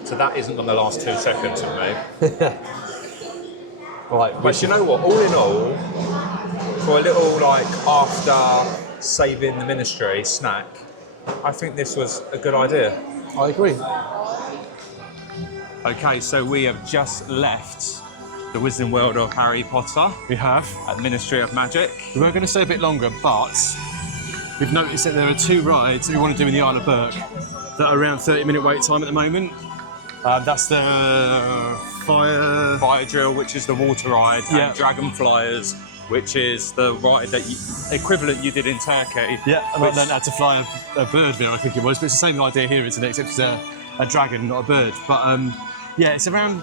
So that isn't going to last 2 seconds with me. Right. But you know what? All in all, for a little like after saving the ministry snack, I think this was a good idea. I agree. Okay, so we have just left the Wizarding World of Harry Potter. We have. At Ministry of Magic. We were going to stay a bit longer, but we've noticed that there are 2 rides that we want to do in the Isle of Berk that are around 30-minute wait time at the moment. That's the Fire Drill, which is the water ride, Yeah. and Dragonflyers, which is the ride that equivalent you did in Turkey. Yeah, and I learned how to fly a bird there, I think it was, but it's the same idea here, isn't it? Except it's a dragon, not a bird. But yeah, it's around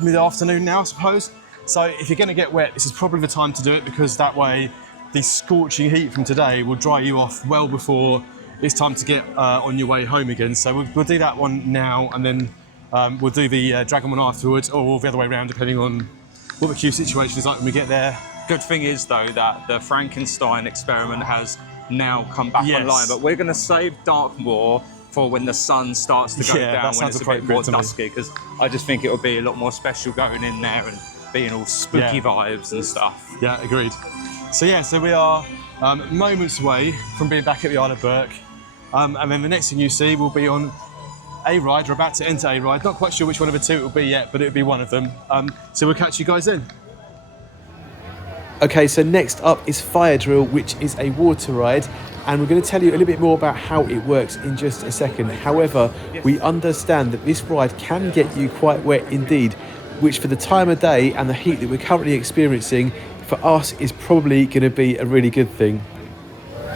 mid-afternoon now, I suppose. So if you're going to get wet, this is probably the time to do it, because that way the scorching heat from today will dry you off well before it's time to get on your way home again. So we'll do that one now, and then we'll do the dragon one afterwards, or the other way around, depending on what the queue situation is like when we get there. Good thing is though that the Frankenstein experiment has now come back Yes. online, but we're going to save Darkmoor for when the sun starts to go Yeah, down, that when it's sounds a bit more appropriate to me. dusky, because I just think it will be a lot more special going in there and being all spooky vibes and stuff. Yeah, agreed. So yeah, so we are moments away from being back at the Isle of Berk, and then the next thing you see will be on a ride. We're about to enter a ride. Not quite sure which one of the 2 it will be yet, but it'll be one of them. So we'll catch you guys then. Okay, so next up is Fire Drill, which is a water ride, and we're going to tell you a little bit more about how it works in just a second. However, we understand that this ride can get you quite wet indeed, which for the time of day and the heat that we're currently experiencing, for us is probably going to be a really good thing.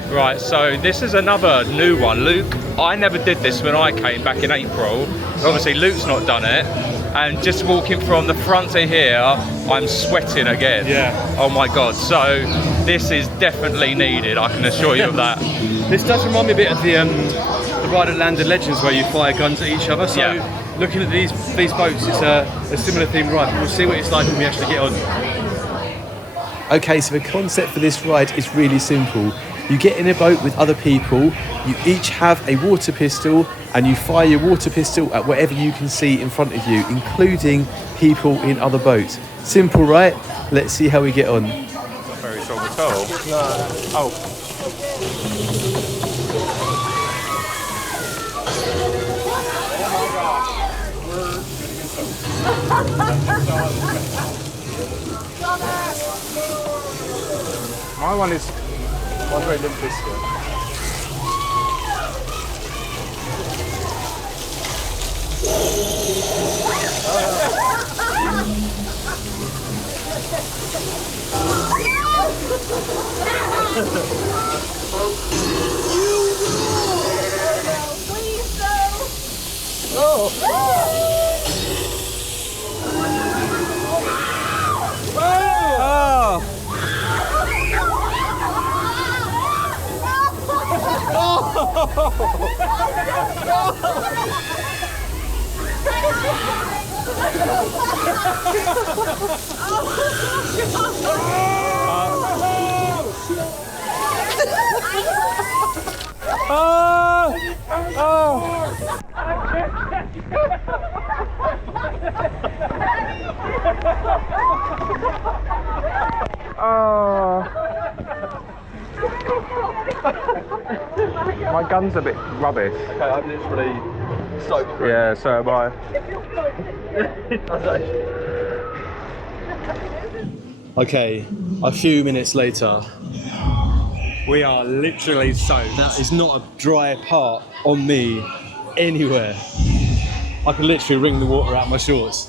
Right, so this is another new one. Luke, I never did this when I came back in April. Obviously Luke's not done it. And just walking from the front to here, I'm sweating again. Yeah. Oh my God, so this is definitely needed, I can assure you of that. This does remind me a bit of the ride at Land of Legends, where you fire guns at each other. So Yeah. looking at these boats, it's a similar themed ride. We'll see what it's like when we actually get on. Okay, so the concept for this ride is really simple. You get in a boat with other people, you each have a water pistol, and you fire your water pistol at whatever you can see in front of you, including people in other boats. Simple, right? Let's see how we get on. Not very strong at all. No. My one is very limp biscuit. My gun's a bit rubbish. Okay, I'm literally soaked. Yeah, so am I. Okay, a few minutes later. We are literally soaked. That is not a dry part on me anywhere. I can literally wring the water out of my shorts.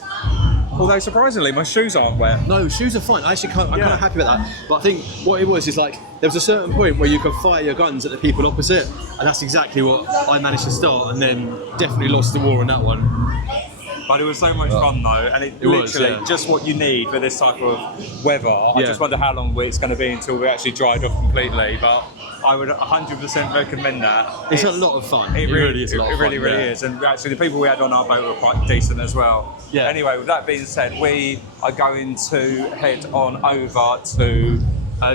Although surprisingly, my shoes aren't wet. No, shoes are fine. I'm kind of happy about that. But I think what it was is like there was a certain point where you could fire your guns at the people opposite, and that's exactly what I managed to start, and then definitely lost the war on that one. But it was so much fun though, and it literally was, just what you need for this type of weather. I just wonder how long it's going to be until we actually dried off completely, but I would 100% recommend that. It's a lot of fun. It really is a lot of fun. fun. It really is, and actually the people we had on our boat were quite decent as well. Yeah. Anyway, with that being said, we are going to head on over to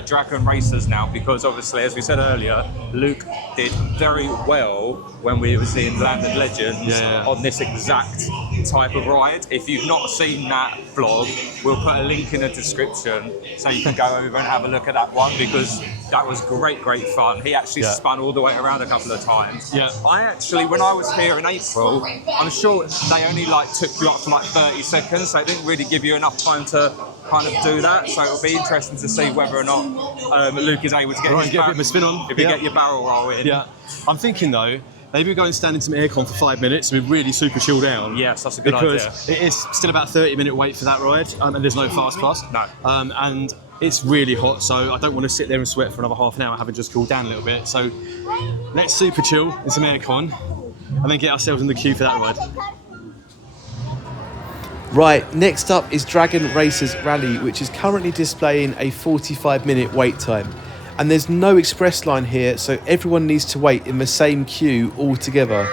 Dragon Racers now, because obviously, as we said earlier, Luke did very well when we were seeing Landed Legends on this exact type of ride. If you've not seen that vlog, we'll put a link in the description so you can go over and have a look at that one, because that was great fun. He actually spun all the way around a couple of times. Yeah. I actually, when I was here in April, I'm sure they only like took you up for like 30 seconds, so it didn't really give you enough time to kind of do that. So it'll be interesting to see whether or not Luke is able to get, get a bit of a spin on. If you get your barrel roll in. Yeah. I'm thinking though, maybe we go and stand in some aircon for 5 minutes and we really super chill down. Yes, that's a good idea. Because it is still about 30-minute wait for that ride, and there's no fast pass. No. And it's really hot, so I don't want to sit there and sweat for another half an hour having just cooled down a little bit. So let's super chill in some aircon and then get ourselves in the queue for that ride. Right, next up is Dragon Racers Rally, which is currently displaying a 45-minute wait time. And there's no express line here, so everyone needs to wait in the same queue all together.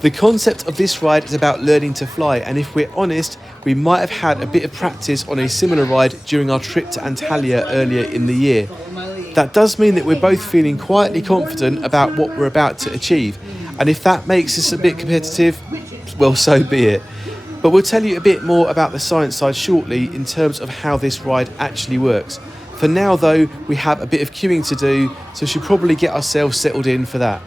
The concept of this ride is about learning to fly, and if we're honest, we might have had a bit of practice on a similar ride during our trip to Antalya earlier in the year. That does mean that we're both feeling quietly confident about what we're about to achieve, and if that makes us a bit competitive, well, so be it. But we'll tell you a bit more about the science side shortly in terms of how this ride actually works. For now though, we have a bit of queuing to do, so we should probably get ourselves settled in for that.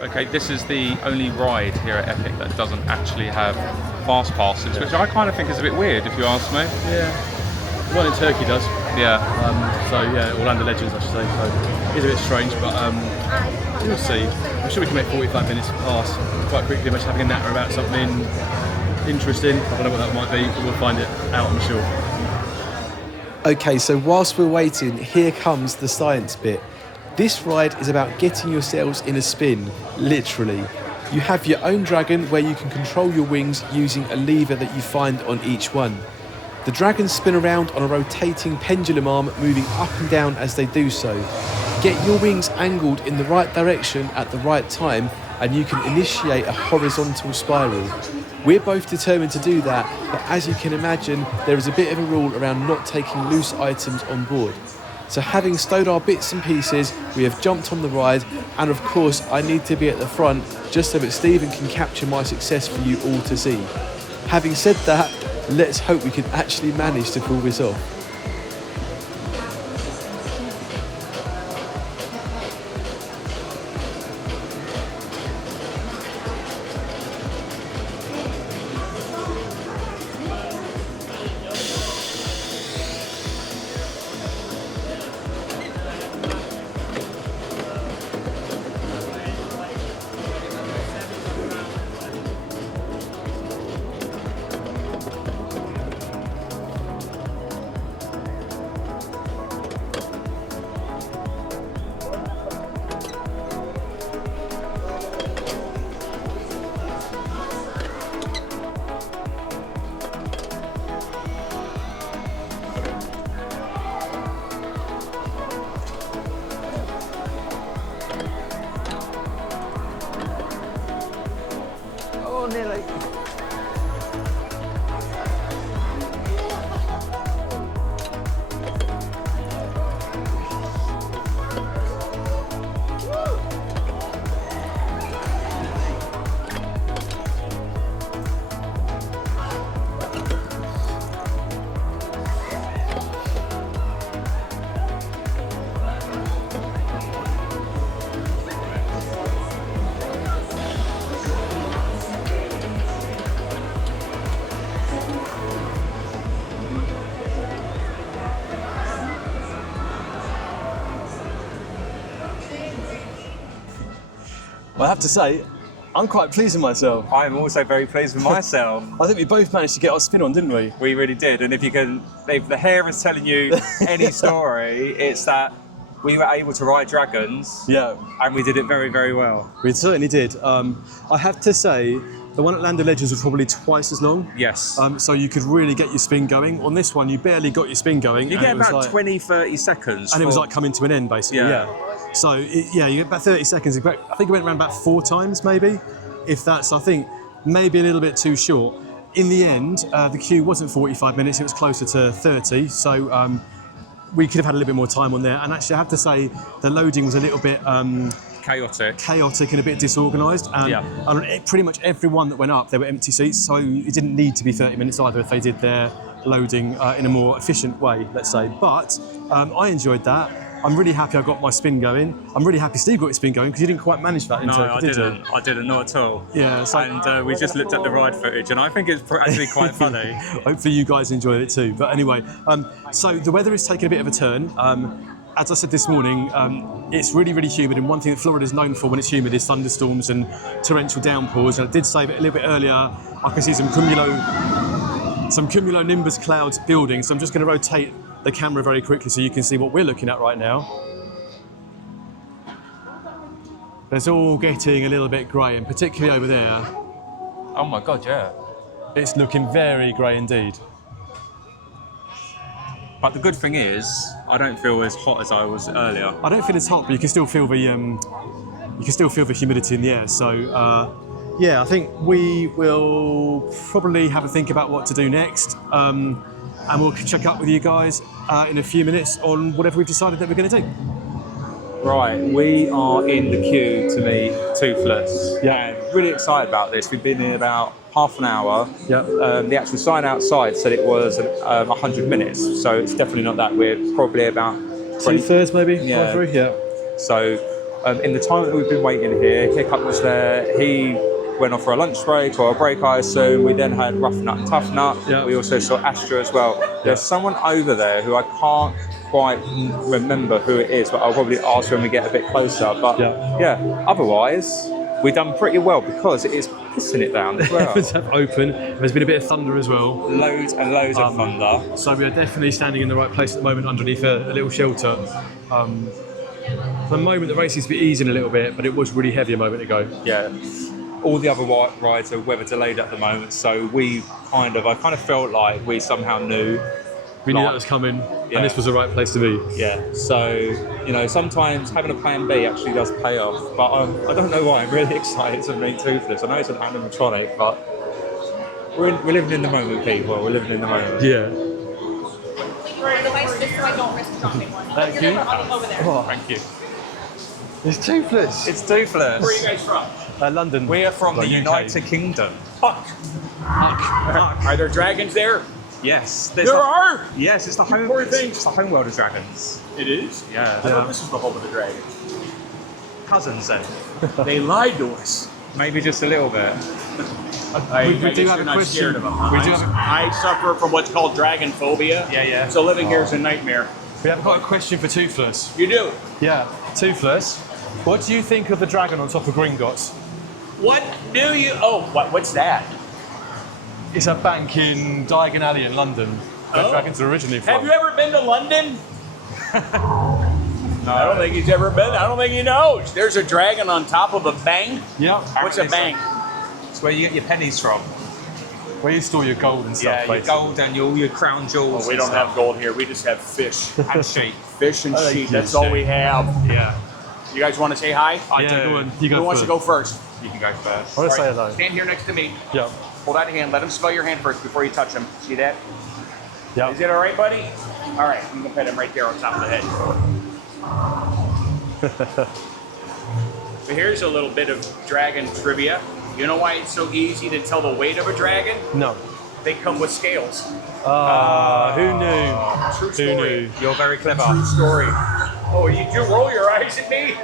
Okay, this is the only ride here at Epic that doesn't actually have fast passes, which I kind of think is a bit weird if you ask me. Yeah. The one in Turkey does. Yeah. Orlando Legends, I should say. So it's a bit strange, but we'll see. I'm sure we can make 45 minutes pass quite quickly, much having a natter about something interesting. I don't know what that might be, but we'll find it out, I'm sure. Okay, so whilst we're waiting, here comes the science bit. This ride is about getting yourselves in a spin, literally. You have your own dragon where you can control your wings using a lever that you find on each one. The dragons spin around on a rotating pendulum arm, moving up and down as they do so. Get your wings angled in the right direction at the right time and you can initiate a horizontal spiral. We're both determined to do that, but as you can imagine, there is a bit of a rule around not taking loose items on board. So having stowed our bits and pieces, we have jumped on the ride, and of course I need to be at the front just so that Stephen can capture my success for you all to see. Having said that, let's hope we can actually manage to pull this off. Well, I have to say, I'm quite pleased with myself. I'm also very pleased with myself. I think we both managed to get our spin on, didn't we? We really did. And if the hair is telling you any story, it's that we were able to ride dragons. Yeah. And we did it very, very well. We certainly did. I have to say, the one at Land of Legends was probably twice as long. Yes. So you could really get your spin going. On this one, you barely got your spin going. You get about 20, 30 seconds. And it was like coming to an end, basically. Yeah. So, you get about 30 seconds. I think it went around about 4 times, maybe. If that's, I think, maybe a little bit too short. In the end, the queue wasn't 45 minutes, it was closer to 30. So we could have had a little bit more time on there. And actually, I have to say, the loading was a little bit... chaotic and a bit disorganised. And pretty much everyone that went up, there were empty seats, so it didn't need to be 30 minutes either if they did their loading in a more efficient way, let's say. But I enjoyed that. I'm really happy I got my spin going. I'm really happy Steve got his spin going because you didn't quite manage that in Turkey, did you? I didn't, not at all. Yeah. So, and we just looked at the ride footage and I think it's actually quite funny. Hopefully you guys enjoyed it too. But anyway, so the weather is taking a bit of a turn. As I said this morning, it's really, really humid, and one thing that Florida is known for when it's humid is thunderstorms and torrential downpours. And I did say that a little bit earlier, I can see some cumulonimbus clouds building, so I'm just going to rotate the camera very quickly so you can see what we're looking at right now. It's all getting a little bit grey, and particularly over there. Oh my God, yeah. It's looking very grey indeed. But the good thing is, I don't feel as hot as I was earlier. I don't feel as hot, but you can still feel the humidity in the air. So yeah, I think we will probably have a think about what to do next, and we'll check up with you guys in a few minutes on whatever we've decided that we're going to do. Right, we are in the queue to meet Toothless. Yeah. And really excited about this. We've been here about half an hour. Yeah. The actual sign outside said it was 100 minutes, so it's definitely not that. We're probably about 2/3 maybe. Yeah. Through. Yeah. So in the time that we've been waiting here, Hiccup was there. He went off for a lunch break or a break, I assume. We then had Rough Nut and Tough Nut. Yeah. We also saw Astra as well. There's someone over there who I can't quite remember who it is, but I'll probably ask when we get a bit closer. But yeah, otherwise, we've done pretty well because it is pissing it down as well. Heavens have open. There's been a bit of thunder as well. Loads and loads of thunder. So we are definitely standing in the right place at the moment underneath a little shelter. For the moment, the race seems to be easing a little bit, but it was really heavy a moment ago. Yeah. All the other rides are weather delayed at the moment, so I kind of felt like we somehow knew. We knew that was coming, and this was the right place to be. Yeah, so, sometimes having a plan B actually does pay off, but I don't know why, I'm really excited to meet Toothless. I know it's an animatronic, but we're living in the moment, people, we're living in the moment. Yeah. Thank you. Oh, thank you. It's Toothless. It's Toothless. Where are you guys from? London. We are from the United Kingdom. Huck. Are there dragons there? Yes. There are? Yes, it's the home. It's the home world of dragons. It is? Yeah. I thought this was the home of the dragons. Cousins then. They lied to us. Maybe just a little bit. We do have a question. I suffer from what's called dragon phobia. Yeah. So living here is a nightmare. We have got a question for Toothless. You do? Yeah. Toothless, what do you think of the dragon on top of Gringotts? What do you... Oh, what's that? It's a bank in Diagon Alley in London, where dragons are originally from. Have you ever been to London? No, I don't think he's ever been. I don't think he knows. There's a dragon on top of a bank. Yeah. What's a bank? It's where you get your pennies from. Where you store your gold and stuff. Yeah, your gold and all your crown jewels. We don't have gold here. We just have fish. And sheep. Fish and sheep. That's all we have. Yeah. You guys want to say hi? I do. Go on. You go Who wants to go first? You can go first. I want to say hello. Stand here next to me. Yeah. Hold out your hand. Let him smell your hand first before you touch him. See that? Yeah. Is it all right, buddy? All right. I'm going to pet him right there on top of the head. So here's a little bit of dragon trivia. You know why it's so easy to tell the weight of a dragon? No. They come with scales. Who knew? True story. Who knew? You're very clever. True story. Oh, you do roll your eyes at me?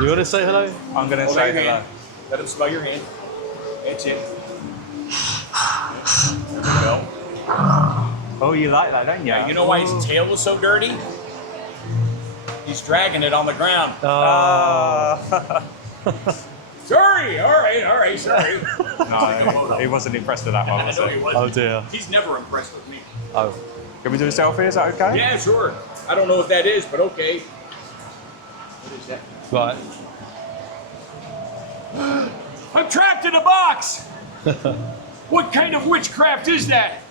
You want to say hello? I'm going to Hold say out your hello. hand. Let him smell your hand. That's it. There we go. Oh, you like that, don't you? You know why his tail was so dirty? He's dragging it on the ground. Sorry! sorry. No, he wasn't impressed with that one, was he? Oh dear. He's never impressed with me. Oh. Can we do a selfie? Is that okay? Yeah, sure. I don't know what that is, but okay. What is that? Right. I'm trapped in a box! What kind of witchcraft is that?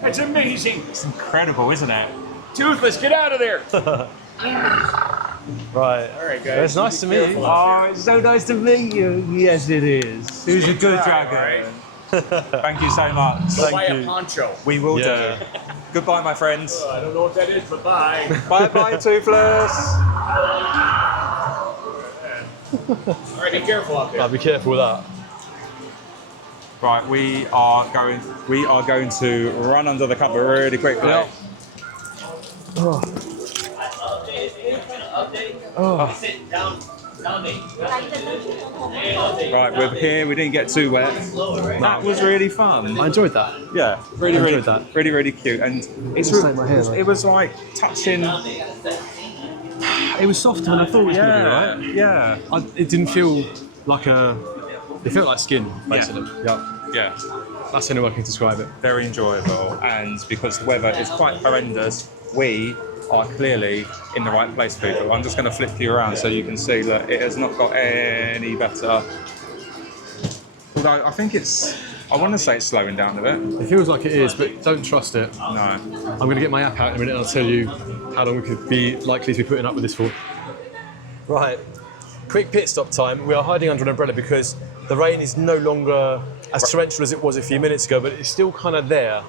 That's amazing. It's incredible, isn't it? Toothless, get out of there! Right. All right, guys. It's nice to meet you. Oh, it's so nice to meet you. Yes, it is. Who's a good dragon? Thank you so much. Go buy a poncho. We will do. Goodbye, my friends. I don't know what that is, but bye. Bye, Toothless. All right, be careful out there. I'll be careful with that. Right, we are going to run under the cover really quickly. Yeah. Oh. Right, we're here. We didn't get too wet. That was really fun. I enjoyed that. Yeah, really, I enjoyed that. really cute. And It was like touching. It was softer than I thought it was going to be, right? Yeah. It didn't feel like it felt like skin, basically. Yeah. That's the only way I can describe it. Very enjoyable, and because the weather is quite horrendous, we are clearly in the right place, people. I'm just going to flip you around so you can see that it has not got any better. Although I think I want to say it's slowing down a bit. It feels like it is, but don't trust it. No. I'm going to get my app out in a minute and I'll tell you how long we could be likely to be putting up with this for. Right. Quick pit stop time. We are hiding under an umbrella because the rain is no longer as torrential as it was a few minutes ago, but it's still kind of there.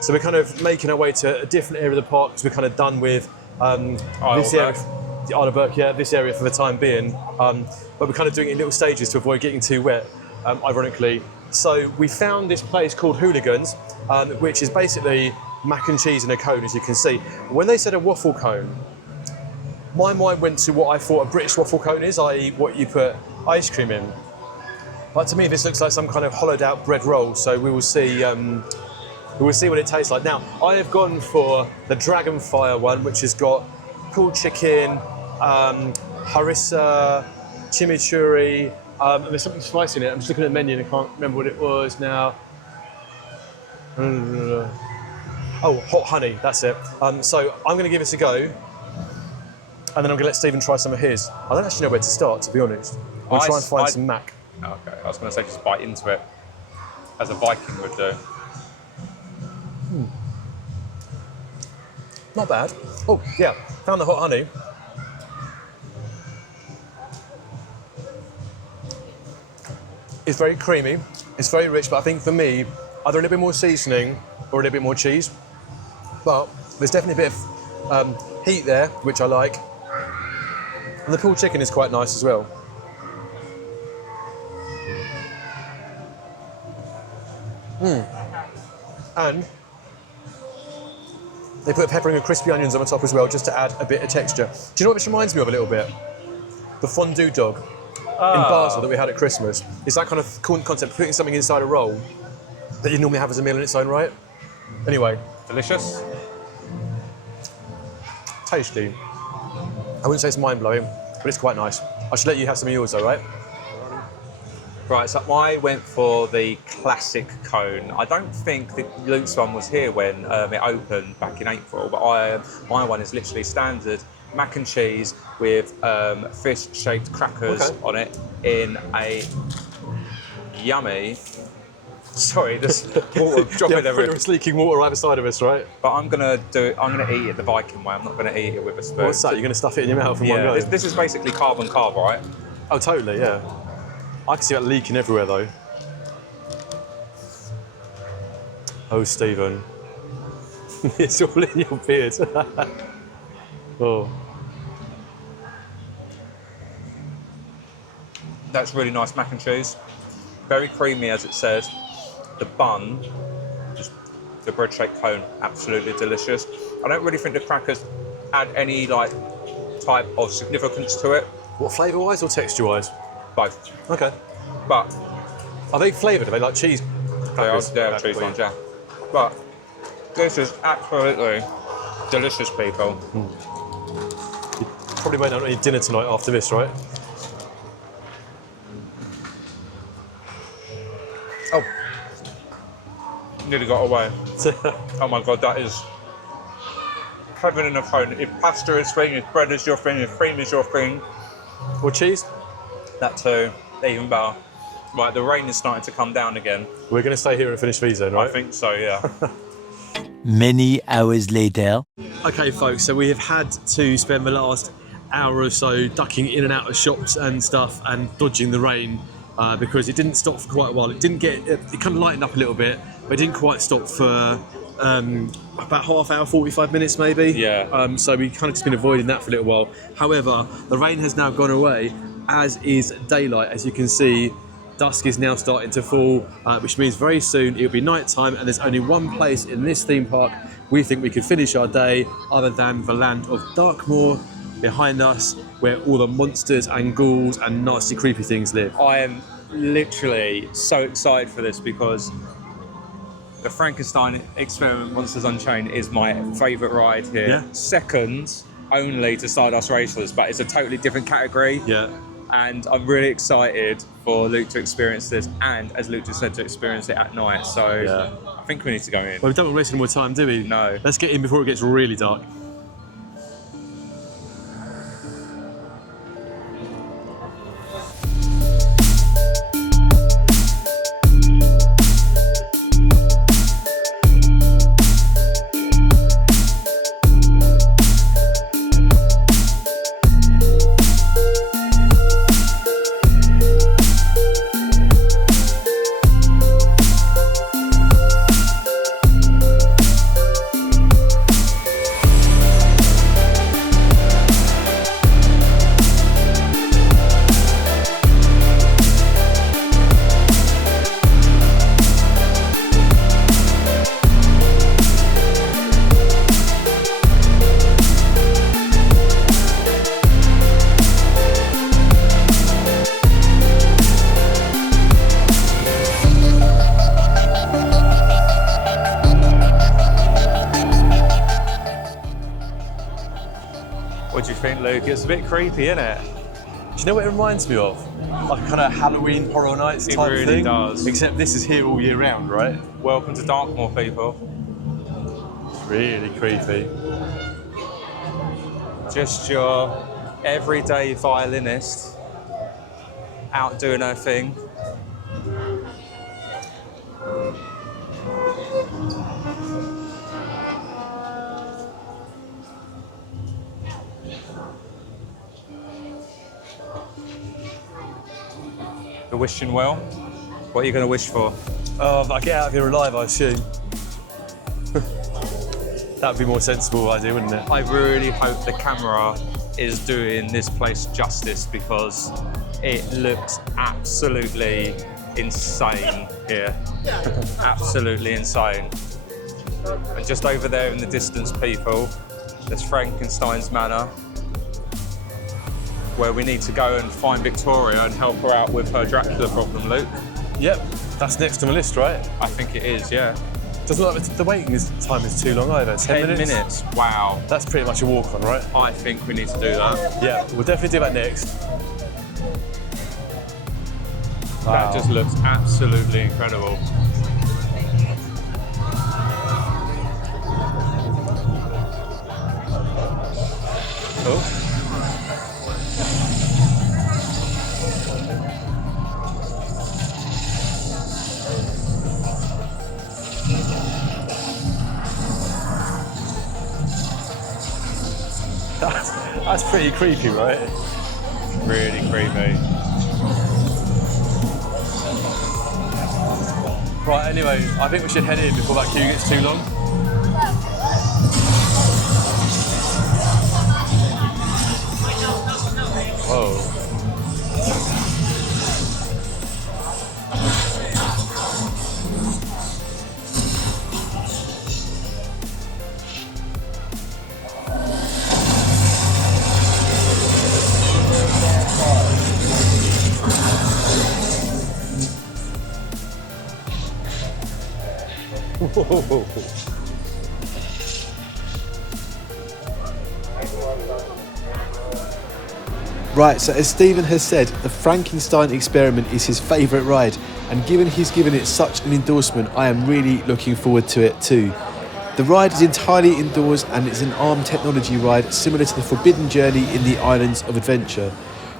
So we're kind of making our way to a different area of the park because we're kind of done with this area, the Isle of Berk, this area for the time being. But we're kind of doing it in little stages to avoid getting too wet, ironically. So we found this place called Hooligans, which is basically mac and cheese in a cone, as you can see. When they said a waffle cone, my mind went to what I thought a British waffle cone is, i.e. what you put ice cream in. But to me, this looks like some kind of hollowed out bread roll, so we will see what it tastes like. Now, I have gone for the Dragon Fire one, which has got pulled chicken, harissa, chimichurri, and there's something spicy in it. I'm just looking at the menu and I can't remember what it was now. Oh, hot honey, that's it. So I'm going to give this a go, and then I'm going to let Stephen try some of his. I don't actually know where to start, to be honest. I'll try and find some mac. Okay, I was going to say just bite into it, as a Viking would do. Not bad. Oh, yeah, found the hot honey. It's very creamy, it's very rich, but I think for me, either a little bit more seasoning or a little bit more cheese. But there's definitely a bit of heat there, which I like. And the pulled chicken is quite nice as well. And they put peppering and crispy onions on the top as well, just to add a bit of texture. Do you know what this reminds me of a little bit? The fondue dog in Basel that we had at Christmas. It's that kind of cool concept, putting something inside a roll that you normally have as a meal in its own right. Anyway. Delicious. Tasty. I wouldn't say it's mind-blowing, but it's quite nice. I should let you have some of yours though, right? Right, so I went for the classic cone. I don't think that Luke's one was here when it opened back in April, but my one is literally standard mac and cheese with fish-shaped crackers on it in a yummy. Sorry, there's water dropping everywhere. There's leaking water either side of us, right? But I'm gonna eat it the Viking way. I'm not gonna eat it with a spoon. What's that? You're gonna stuff it in your mouth in one go? This is basically carb, right? Oh, totally, yeah. I can see that leaking everywhere though. Oh, Stephen. It's all in your beard. Oh. That's really nice mac and cheese. Very creamy, as it said. The bun, just the bread-shaped cone, absolutely delicious. I don't really think the crackers add any type of significance to it. What, flavour-wise or texture-wise? Both. Okay. But are they flavoured? Are they like cheese? They are cheese ones, yeah. But this is absolutely delicious, people. You probably won't have any dinner tonight after this, right? Nearly got away. Oh my god, that is heaven in a cone. If pasta is thing, if bread is your thing, if cream is your thing. Or cheese? That too, even better. Right, the rain is starting to come down again. We're going to stay here and finish these then, right? I think so, yeah. Many hours later. Okay, folks, so we have had to spend the last hour or so ducking in and out of shops and stuff and dodging the rain because it didn't stop for quite a while. It kind of lightened up a little bit, but it didn't quite stop for about half hour, 45 minutes maybe. Yeah. So we kind of just been avoiding that for a little while. However, the rain has now gone away, as is daylight. As you can see, dusk is now starting to fall, which means very soon it'll be night time, and there's only one place in this theme park we think we could finish our day other than the land of Darkmoor behind us, where all the monsters and ghouls and nasty creepy things live. I am literally so excited for this because the Frankenstein Experiment Monsters Unchained is my favourite ride here. Yeah. Second only to Stardust Racers, but it's a totally different category. Yeah. And I'm really excited for Luke to experience this, and as Luke just said, to experience it at night. So Yeah. I think we need to go in. Well, we don't want to waste any more time, do we? No. Let's get in before it gets really dark. What do you think, Luke? It's a bit creepy, isn't it? Do you know what it reminds me of? Like kind of Halloween Horror Nights type It really thing. does. Except this is here all year round, right? Welcome to Darkmoor, people. Really creepy. Just your everyday violinist out doing her thing. You're wishing well. What are you going to wish for? Oh, but I get out of here alive, I assume. That would be a more sensible idea, wouldn't it? I really hope the camera is doing this place justice because it looks absolutely insane here. Absolutely insane. And just over there in the distance, people, there's Frankenstein's Manor, where we need to go and find Victoria and help her out with her Dracula problem, Luke. Yep, that's next on the list, right? I think it is, yeah. Doesn't look like the waiting time is too long either. 10 minutes? Wow. That's pretty much a walk on, right? I think we need to do that. Yeah, we'll definitely do that next. Wow. That just looks absolutely incredible. Oh. That's pretty creepy, right? Really creepy. Right, anyway, I think we should head in before that queue gets too long. Whoa. Whoa. Right, so as Stephen has said, the Frankenstein experiment is his favourite ride, and given he's given it such an endorsement, I am really looking forward to it too. The ride is entirely indoors and it's an ARM technology ride similar to the Forbidden Journey in the Islands of Adventure.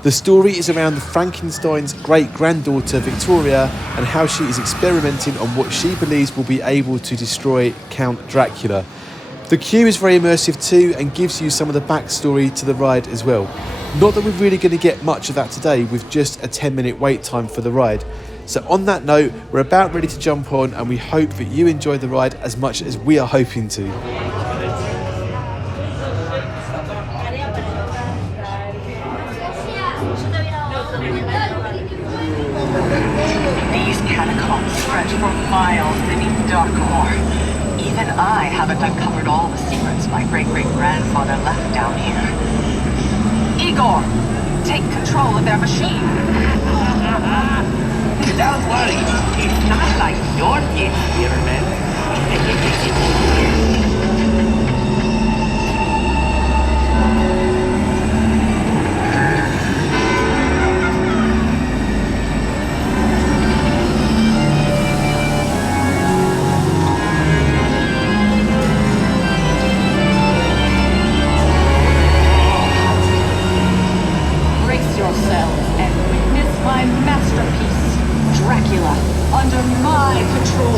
The story is around the Frankenstein's great-granddaughter Victoria and how she is experimenting on what she believes will be able to destroy Count Dracula. The queue is very immersive too and gives you some of the backstory to the ride as well. Not that we're really going to get much of that today with just a 10-minute wait time for the ride. So on that note, we're about ready to jump on and we hope that you enjoy the ride as much as we are hoping to. These catacombs stretch for miles beneath dark ore. Even I haven't uncovered all the secrets my great-great-grandfather left down here. Igor, take control of their machine. Don't worry, it's not like your experiment. Yourselves and witness my masterpiece, Dracula, under my control.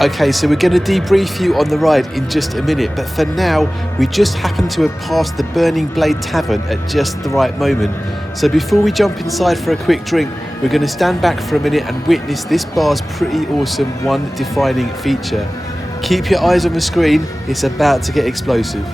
Okay, so we're going to debrief you on the ride in just a minute, but for now, we just happen to have passed the Burning Blade Tavern at just the right moment. So before we jump inside for a quick drink, we're going to stand back for a minute and witness this bar's pretty awesome one defining feature. Keep your eyes on the screen, it's about to get explosive.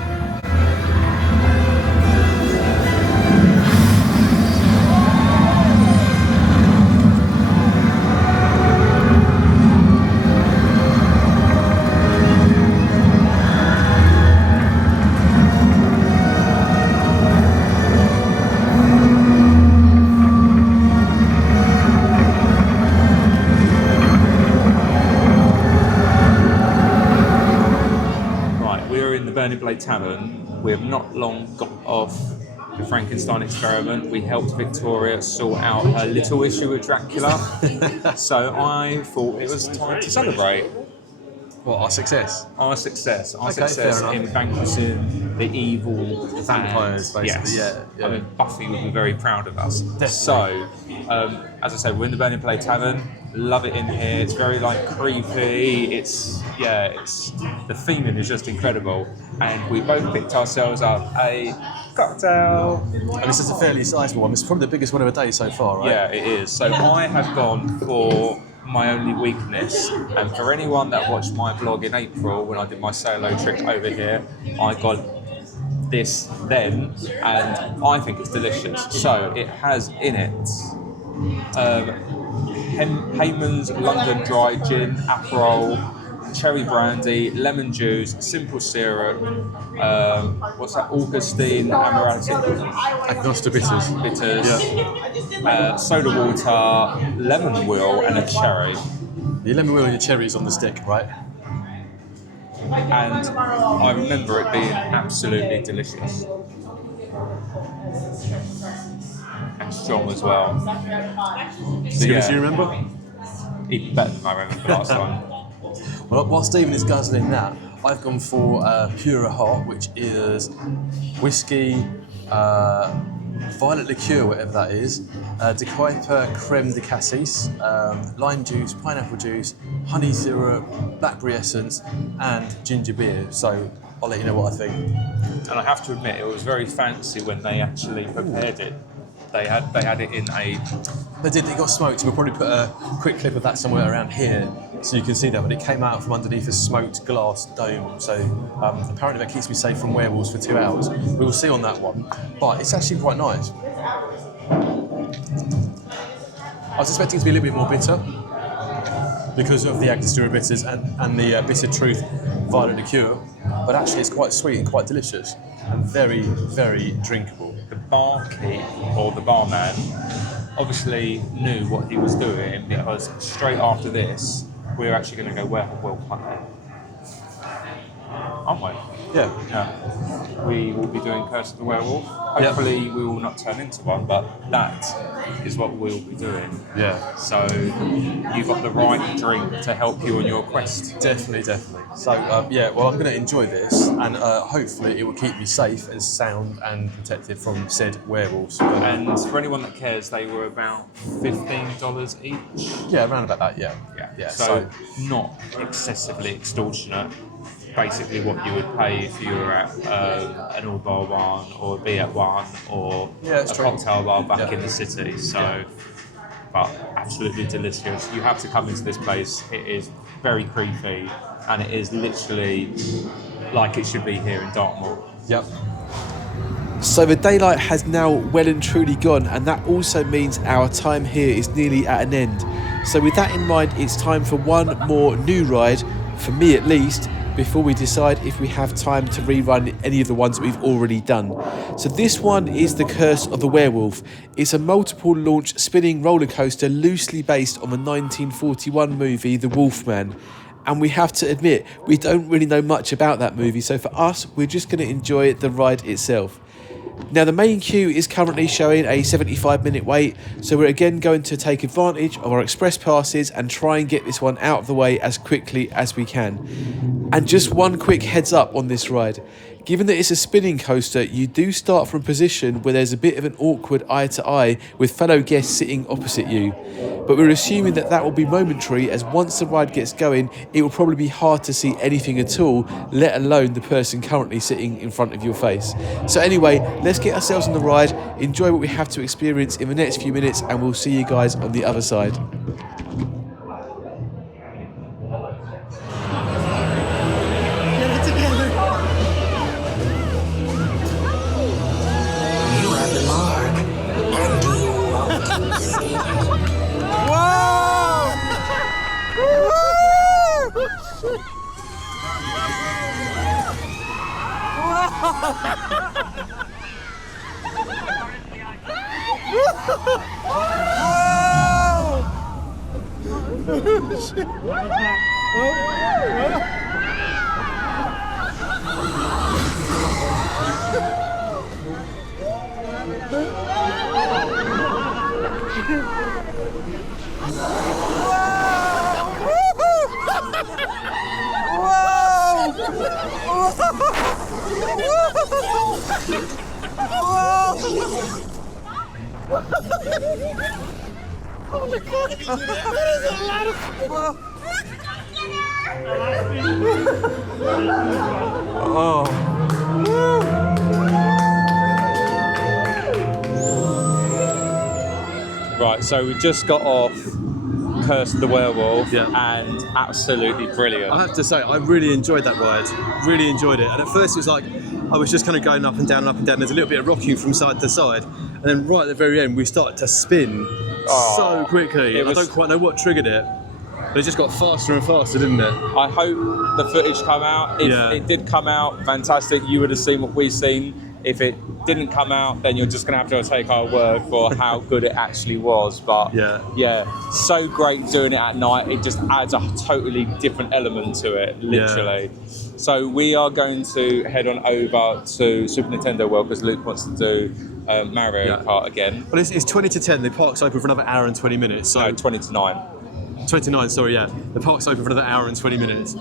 Burning Blade Tavern, we have not long got off the Frankenstein experiment. We helped Victoria sort out her little issue with Dracula. So I thought it was time to celebrate. What, our success? Our success. Our Okay, success fair in enough. vanquishing the evil vampires, basically. Yes. Yeah. I mean, Buffy would be very proud of us. Definitely. So, as I said, we're in the Burning Blade Tavern. Love it in here. It's very creepy. It's the theming is just incredible. And we both picked ourselves up a cocktail. And this is a fairly sizable one. It's probably the biggest one of the day so far, right? Yeah, it is. So I have gone for my only weakness, and for anyone that watched my vlog in April when I did my solo trip over here, I got this then, and I think it's delicious. So it has in it Heyman's London Dry Gin, Aperol, cherry brandy, lemon juice, simple syrup, what's that, Augustine, Amarante, Agnosta bitters. Yeah. Soda water, lemon wheel, and a cherry. The lemon wheel and your cherry is on the stick, right? And I remember it being absolutely delicious. And strong as well. So, Do you remember? Even better than I remember last time. Well, while Stephen is guzzling that, I've gone for Pura Hot, which is whiskey, violet liqueur, whatever that is, de Kuiper creme de cassis, lime juice, pineapple juice, honey syrup, blackberry essence, and ginger beer. So I'll let you know what I think. And I have to admit, it was very fancy when they actually prepared it. They had it in a... They did, it got smoked. We'll probably put a quick clip of that somewhere around here so you can see that, but it came out from underneath a smoked glass dome. So apparently that keeps me safe from werewolves for 2 hours. We will see on that one, but it's actually quite nice. I was expecting it to be a little bit more bitter because of the Angostura bitters and the Bitter Truth violet liqueur, but actually it's quite sweet and quite delicious and very, very drinkable. The barkeep, or the barman, obviously knew what he was doing, because straight after this, we were actually going to go werewolf hunting. Aren't we? Yeah. We will be doing Curse of the Werewolf. Hopefully we will not turn into one, but that is what we'll be doing. Yeah. So you've got the right drink to help you on your quest. Definitely. So well, I'm going to enjoy this, and hopefully it will keep me safe and sound and protected from said werewolves. And for anyone that cares, they were about $15 each. Yeah, around about that. Yeah. So not excessively extortionate. Basically what you would pay if you were at an all bar one or a be at one or a cocktail bar back in the city. So, but absolutely delicious. You have to come into this place. It is very creepy, and it is literally like it should be here in Dartmoor. Yep. So the daylight has now well and truly gone, and that also means our time here is nearly at an end. So with that in mind, it's time for one more new ride, for me at least, before we decide if we have time to rerun any of the ones that we've already done. So this one is the Curse of the Werewolf. It's a multiple launch spinning roller coaster loosely based on the 1941 movie The Wolfman. And we have to admit, we don't really know much about that movie, so for us, we're just going to enjoy the ride itself. Now the main queue is currently showing a 75-minute wait, so we're again going to take advantage of our express passes and try and get this one out of the way as quickly as we can. And just one quick heads up on this ride. Given that it's a spinning coaster, you do start from a position where there's a bit of an awkward eye-to-eye with fellow guests sitting opposite you. But we're assuming that that will be momentary, as once the ride gets going, it will probably be hard to see anything at all, let alone the person currently sitting in front of your face. So anyway, let's get ourselves on the ride, enjoy what we have to experience in the next few minutes, and we'll see you guys on the other side. Oh my god! That is a lot of fun! Oh. Right, so we just got off Curse of the Werewolf, and absolutely brilliant. I have to say, I really enjoyed that ride. Really enjoyed it. And at first, it was like I was just kind of going up and down and up and down. There's a little bit of rocking from side to side, and then right at the very end, we started to spin so quickly. I don't quite know what triggered it. But it just got faster and faster, didn't it? I hope the footage come out. If it did come out, fantastic. You would have seen what we've seen. If it didn't come out, then you're just going to have to take our word for how good it actually was. But yeah, so great doing it at night. It just adds a totally different element to it, literally. Yeah. So we are going to head on over to Super Nintendo World because Luke wants to do Mario Kart again. Well, it's 20 to 10. The park's open for another hour and 20 minutes. So no, 20 to 9. 29, sorry, yeah. The park's open for another hour and 20 minutes.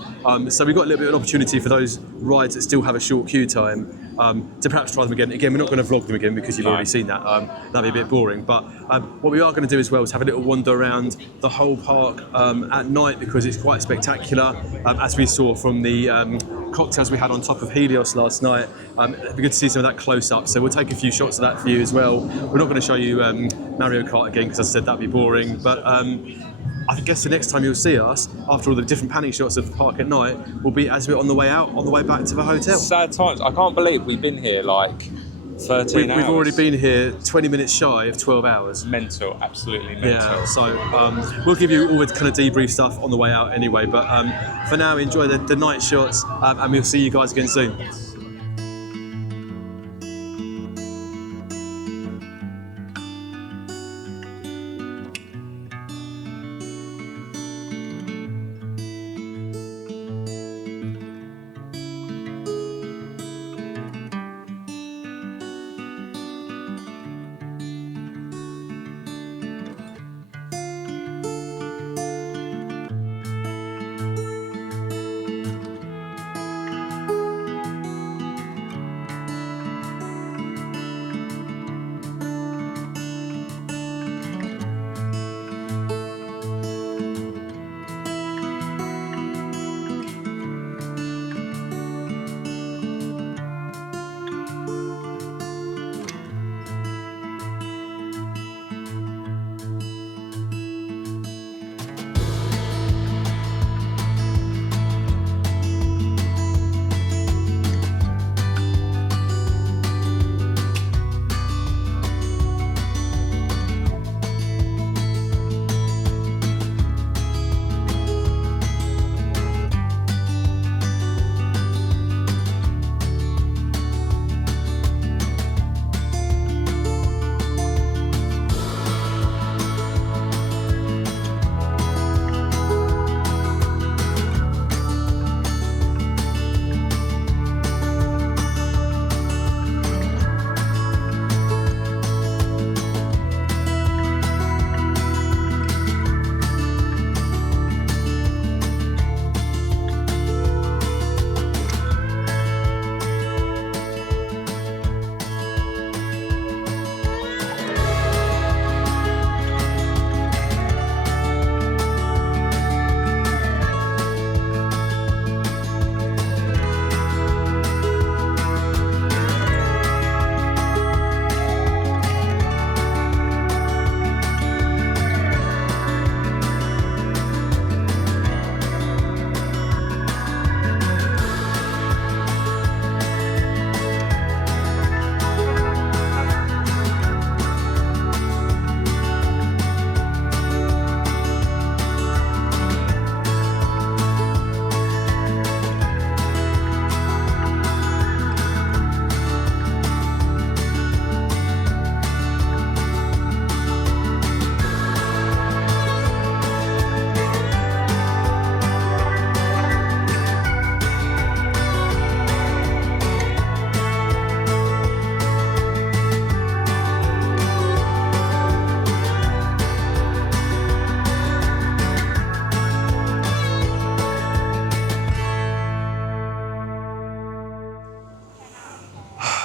So we've got a little bit of an opportunity for those rides that still have a short queue time to perhaps try them again. Again, we're not going to vlog them again because you've already seen that. That'd be a bit boring. But what we are going to do as well is have a little wander around the whole park at night because it's quite spectacular, as we saw from the cocktails we had on top of Helios last night. It'd be good to see some of that close up. So we'll take a few shots of that for you as well. We're not going to show you Mario Kart again because I said that'd be boring. But I guess the next time you'll see us, after all the different panning shots of the park at night, will be as we're on the way out, on the way back to the hotel. Sad times. I can't believe we've been here like 13 hours. We've already been here 20 minutes shy of 12 hours. Mental, absolutely mental. Yeah, so we'll give you all the kind of debrief stuff on the way out anyway, but for now, enjoy the night shots, and we'll see you guys again soon.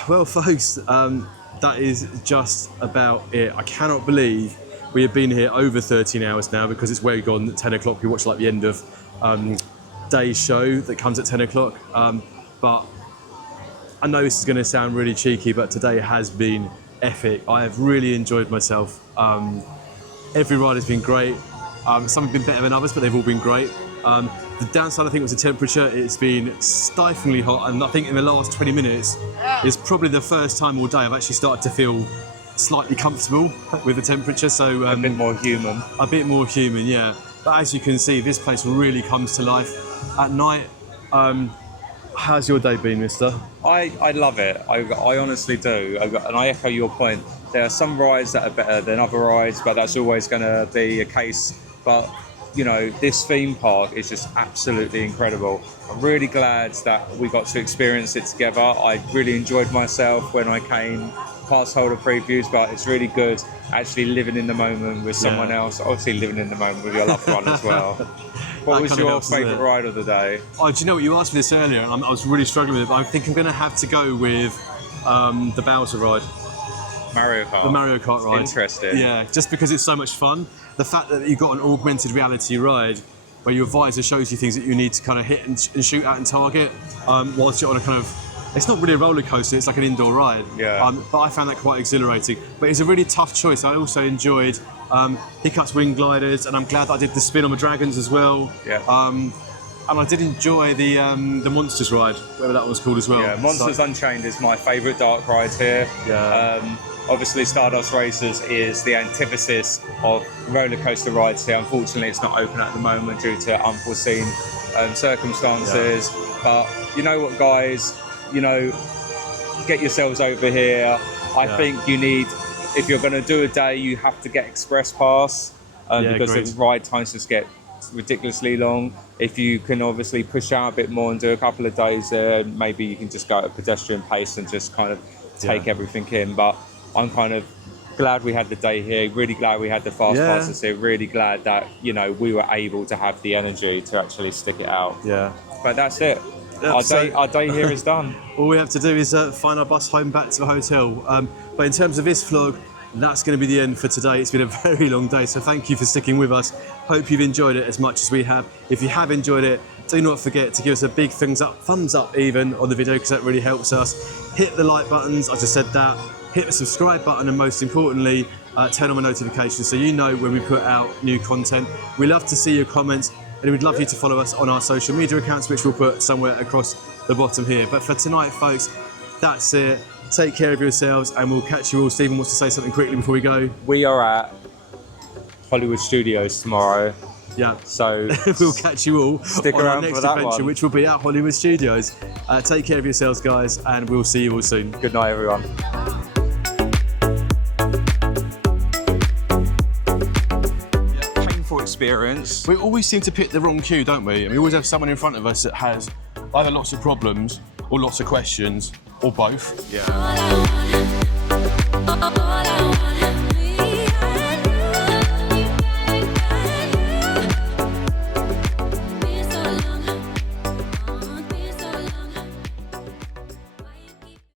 Well, folks, that is just about it. I cannot believe we have been here over 13 hours now, because it's way gone at 10 o'clock. We watch like the end of day's show that comes at 10 o'clock. But I know this is going to sound really cheeky, but today has been epic. I have really enjoyed myself. Every ride has been great. Some have been better than others, but they've all been great. The downside, I think, was the temperature. It's been stiflingly hot, and I think in the last 20 minutes is probably the first time all day I've actually started to feel slightly comfortable with the temperature. So a bit more human. A bit more human, yeah. But as you can see, this place really comes to life at night. How's your day been, mister? I love it. I honestly do. And I echo your point. There are some rides that are better than other rides, but that's always going to be a case. But, you know, this theme park is just absolutely incredible. I'm really glad that we got to experience it together. I really enjoyed myself when I came pass holder previews, but it's really good actually living in the moment with someone else. Obviously living in the moment with your loved one as well. What was your favourite ride of the day? Oh, do you know what, you asked me this earlier, and I was really struggling with it, but I think I'm going to have to go with the Bowser ride. Mario Kart. The Mario Kart ride. Interesting. Yeah, just because it's so much fun. The fact that you've got an augmented reality ride where your visor shows you things that you need to kind of hit and shoot at and target, whilst you're on a kind of, it's not really a roller coaster, it's like an indoor ride. Yeah. But I found that quite exhilarating. But it's a really tough choice. I also enjoyed Hiccup's wing gliders, and I'm glad that I did the spin on the dragons as well. Yeah. And I did enjoy the Monsters ride, whatever that was called as well. Yeah, Monsters Unchained is my favourite dark ride here. Yeah. Obviously, Stardust Racers is the antithesis of roller coaster rides here. Unfortunately, it's not open at the moment due to unforeseen circumstances. Yeah. But you know what, guys? You know, get yourselves over here. I think you need, if you're going to do a day, you have to get express pass because the ride times just get ridiculously long. If you can obviously push out a bit more and do a couple of days there, maybe you can just go at a pedestrian pace and just kind of take everything in. But I'm kind of glad we had the day here, really glad we had the fast passes here, really glad that, you know, we were able to have the energy to actually stick it out. Yeah. But that's it. Our day here is done. All we have to do is find our bus home back to the hotel. But in terms of this vlog, that's going to be the end for today. It's been a very long day, so thank you for sticking with us. Hope you've enjoyed it as much as we have. If you have enjoyed it, do not forget to give us a big thumbs up even on the video, because that really helps us. Hit the like buttons, I just said that. Hit the subscribe button, and most importantly, turn on the notifications so you know when we put out new content. We love to see your comments, and we'd love you to follow us on our social media accounts, which we'll put somewhere across the bottom here. But for tonight, folks, that's it. Take care of yourselves, and we'll catch you all. Stephen wants to say something quickly before we go. We are at Hollywood Studios tomorrow. Yeah. So we'll catch you all stick on around our next for that adventure, one, which will be at Hollywood Studios. Take care of yourselves, guys, and we'll see you all soon. Good night, everyone. Painful experience. We always seem to pick the wrong queue, don't we? And we always have someone in front of us that has either lots of problems or lots of questions, or both. Yeah.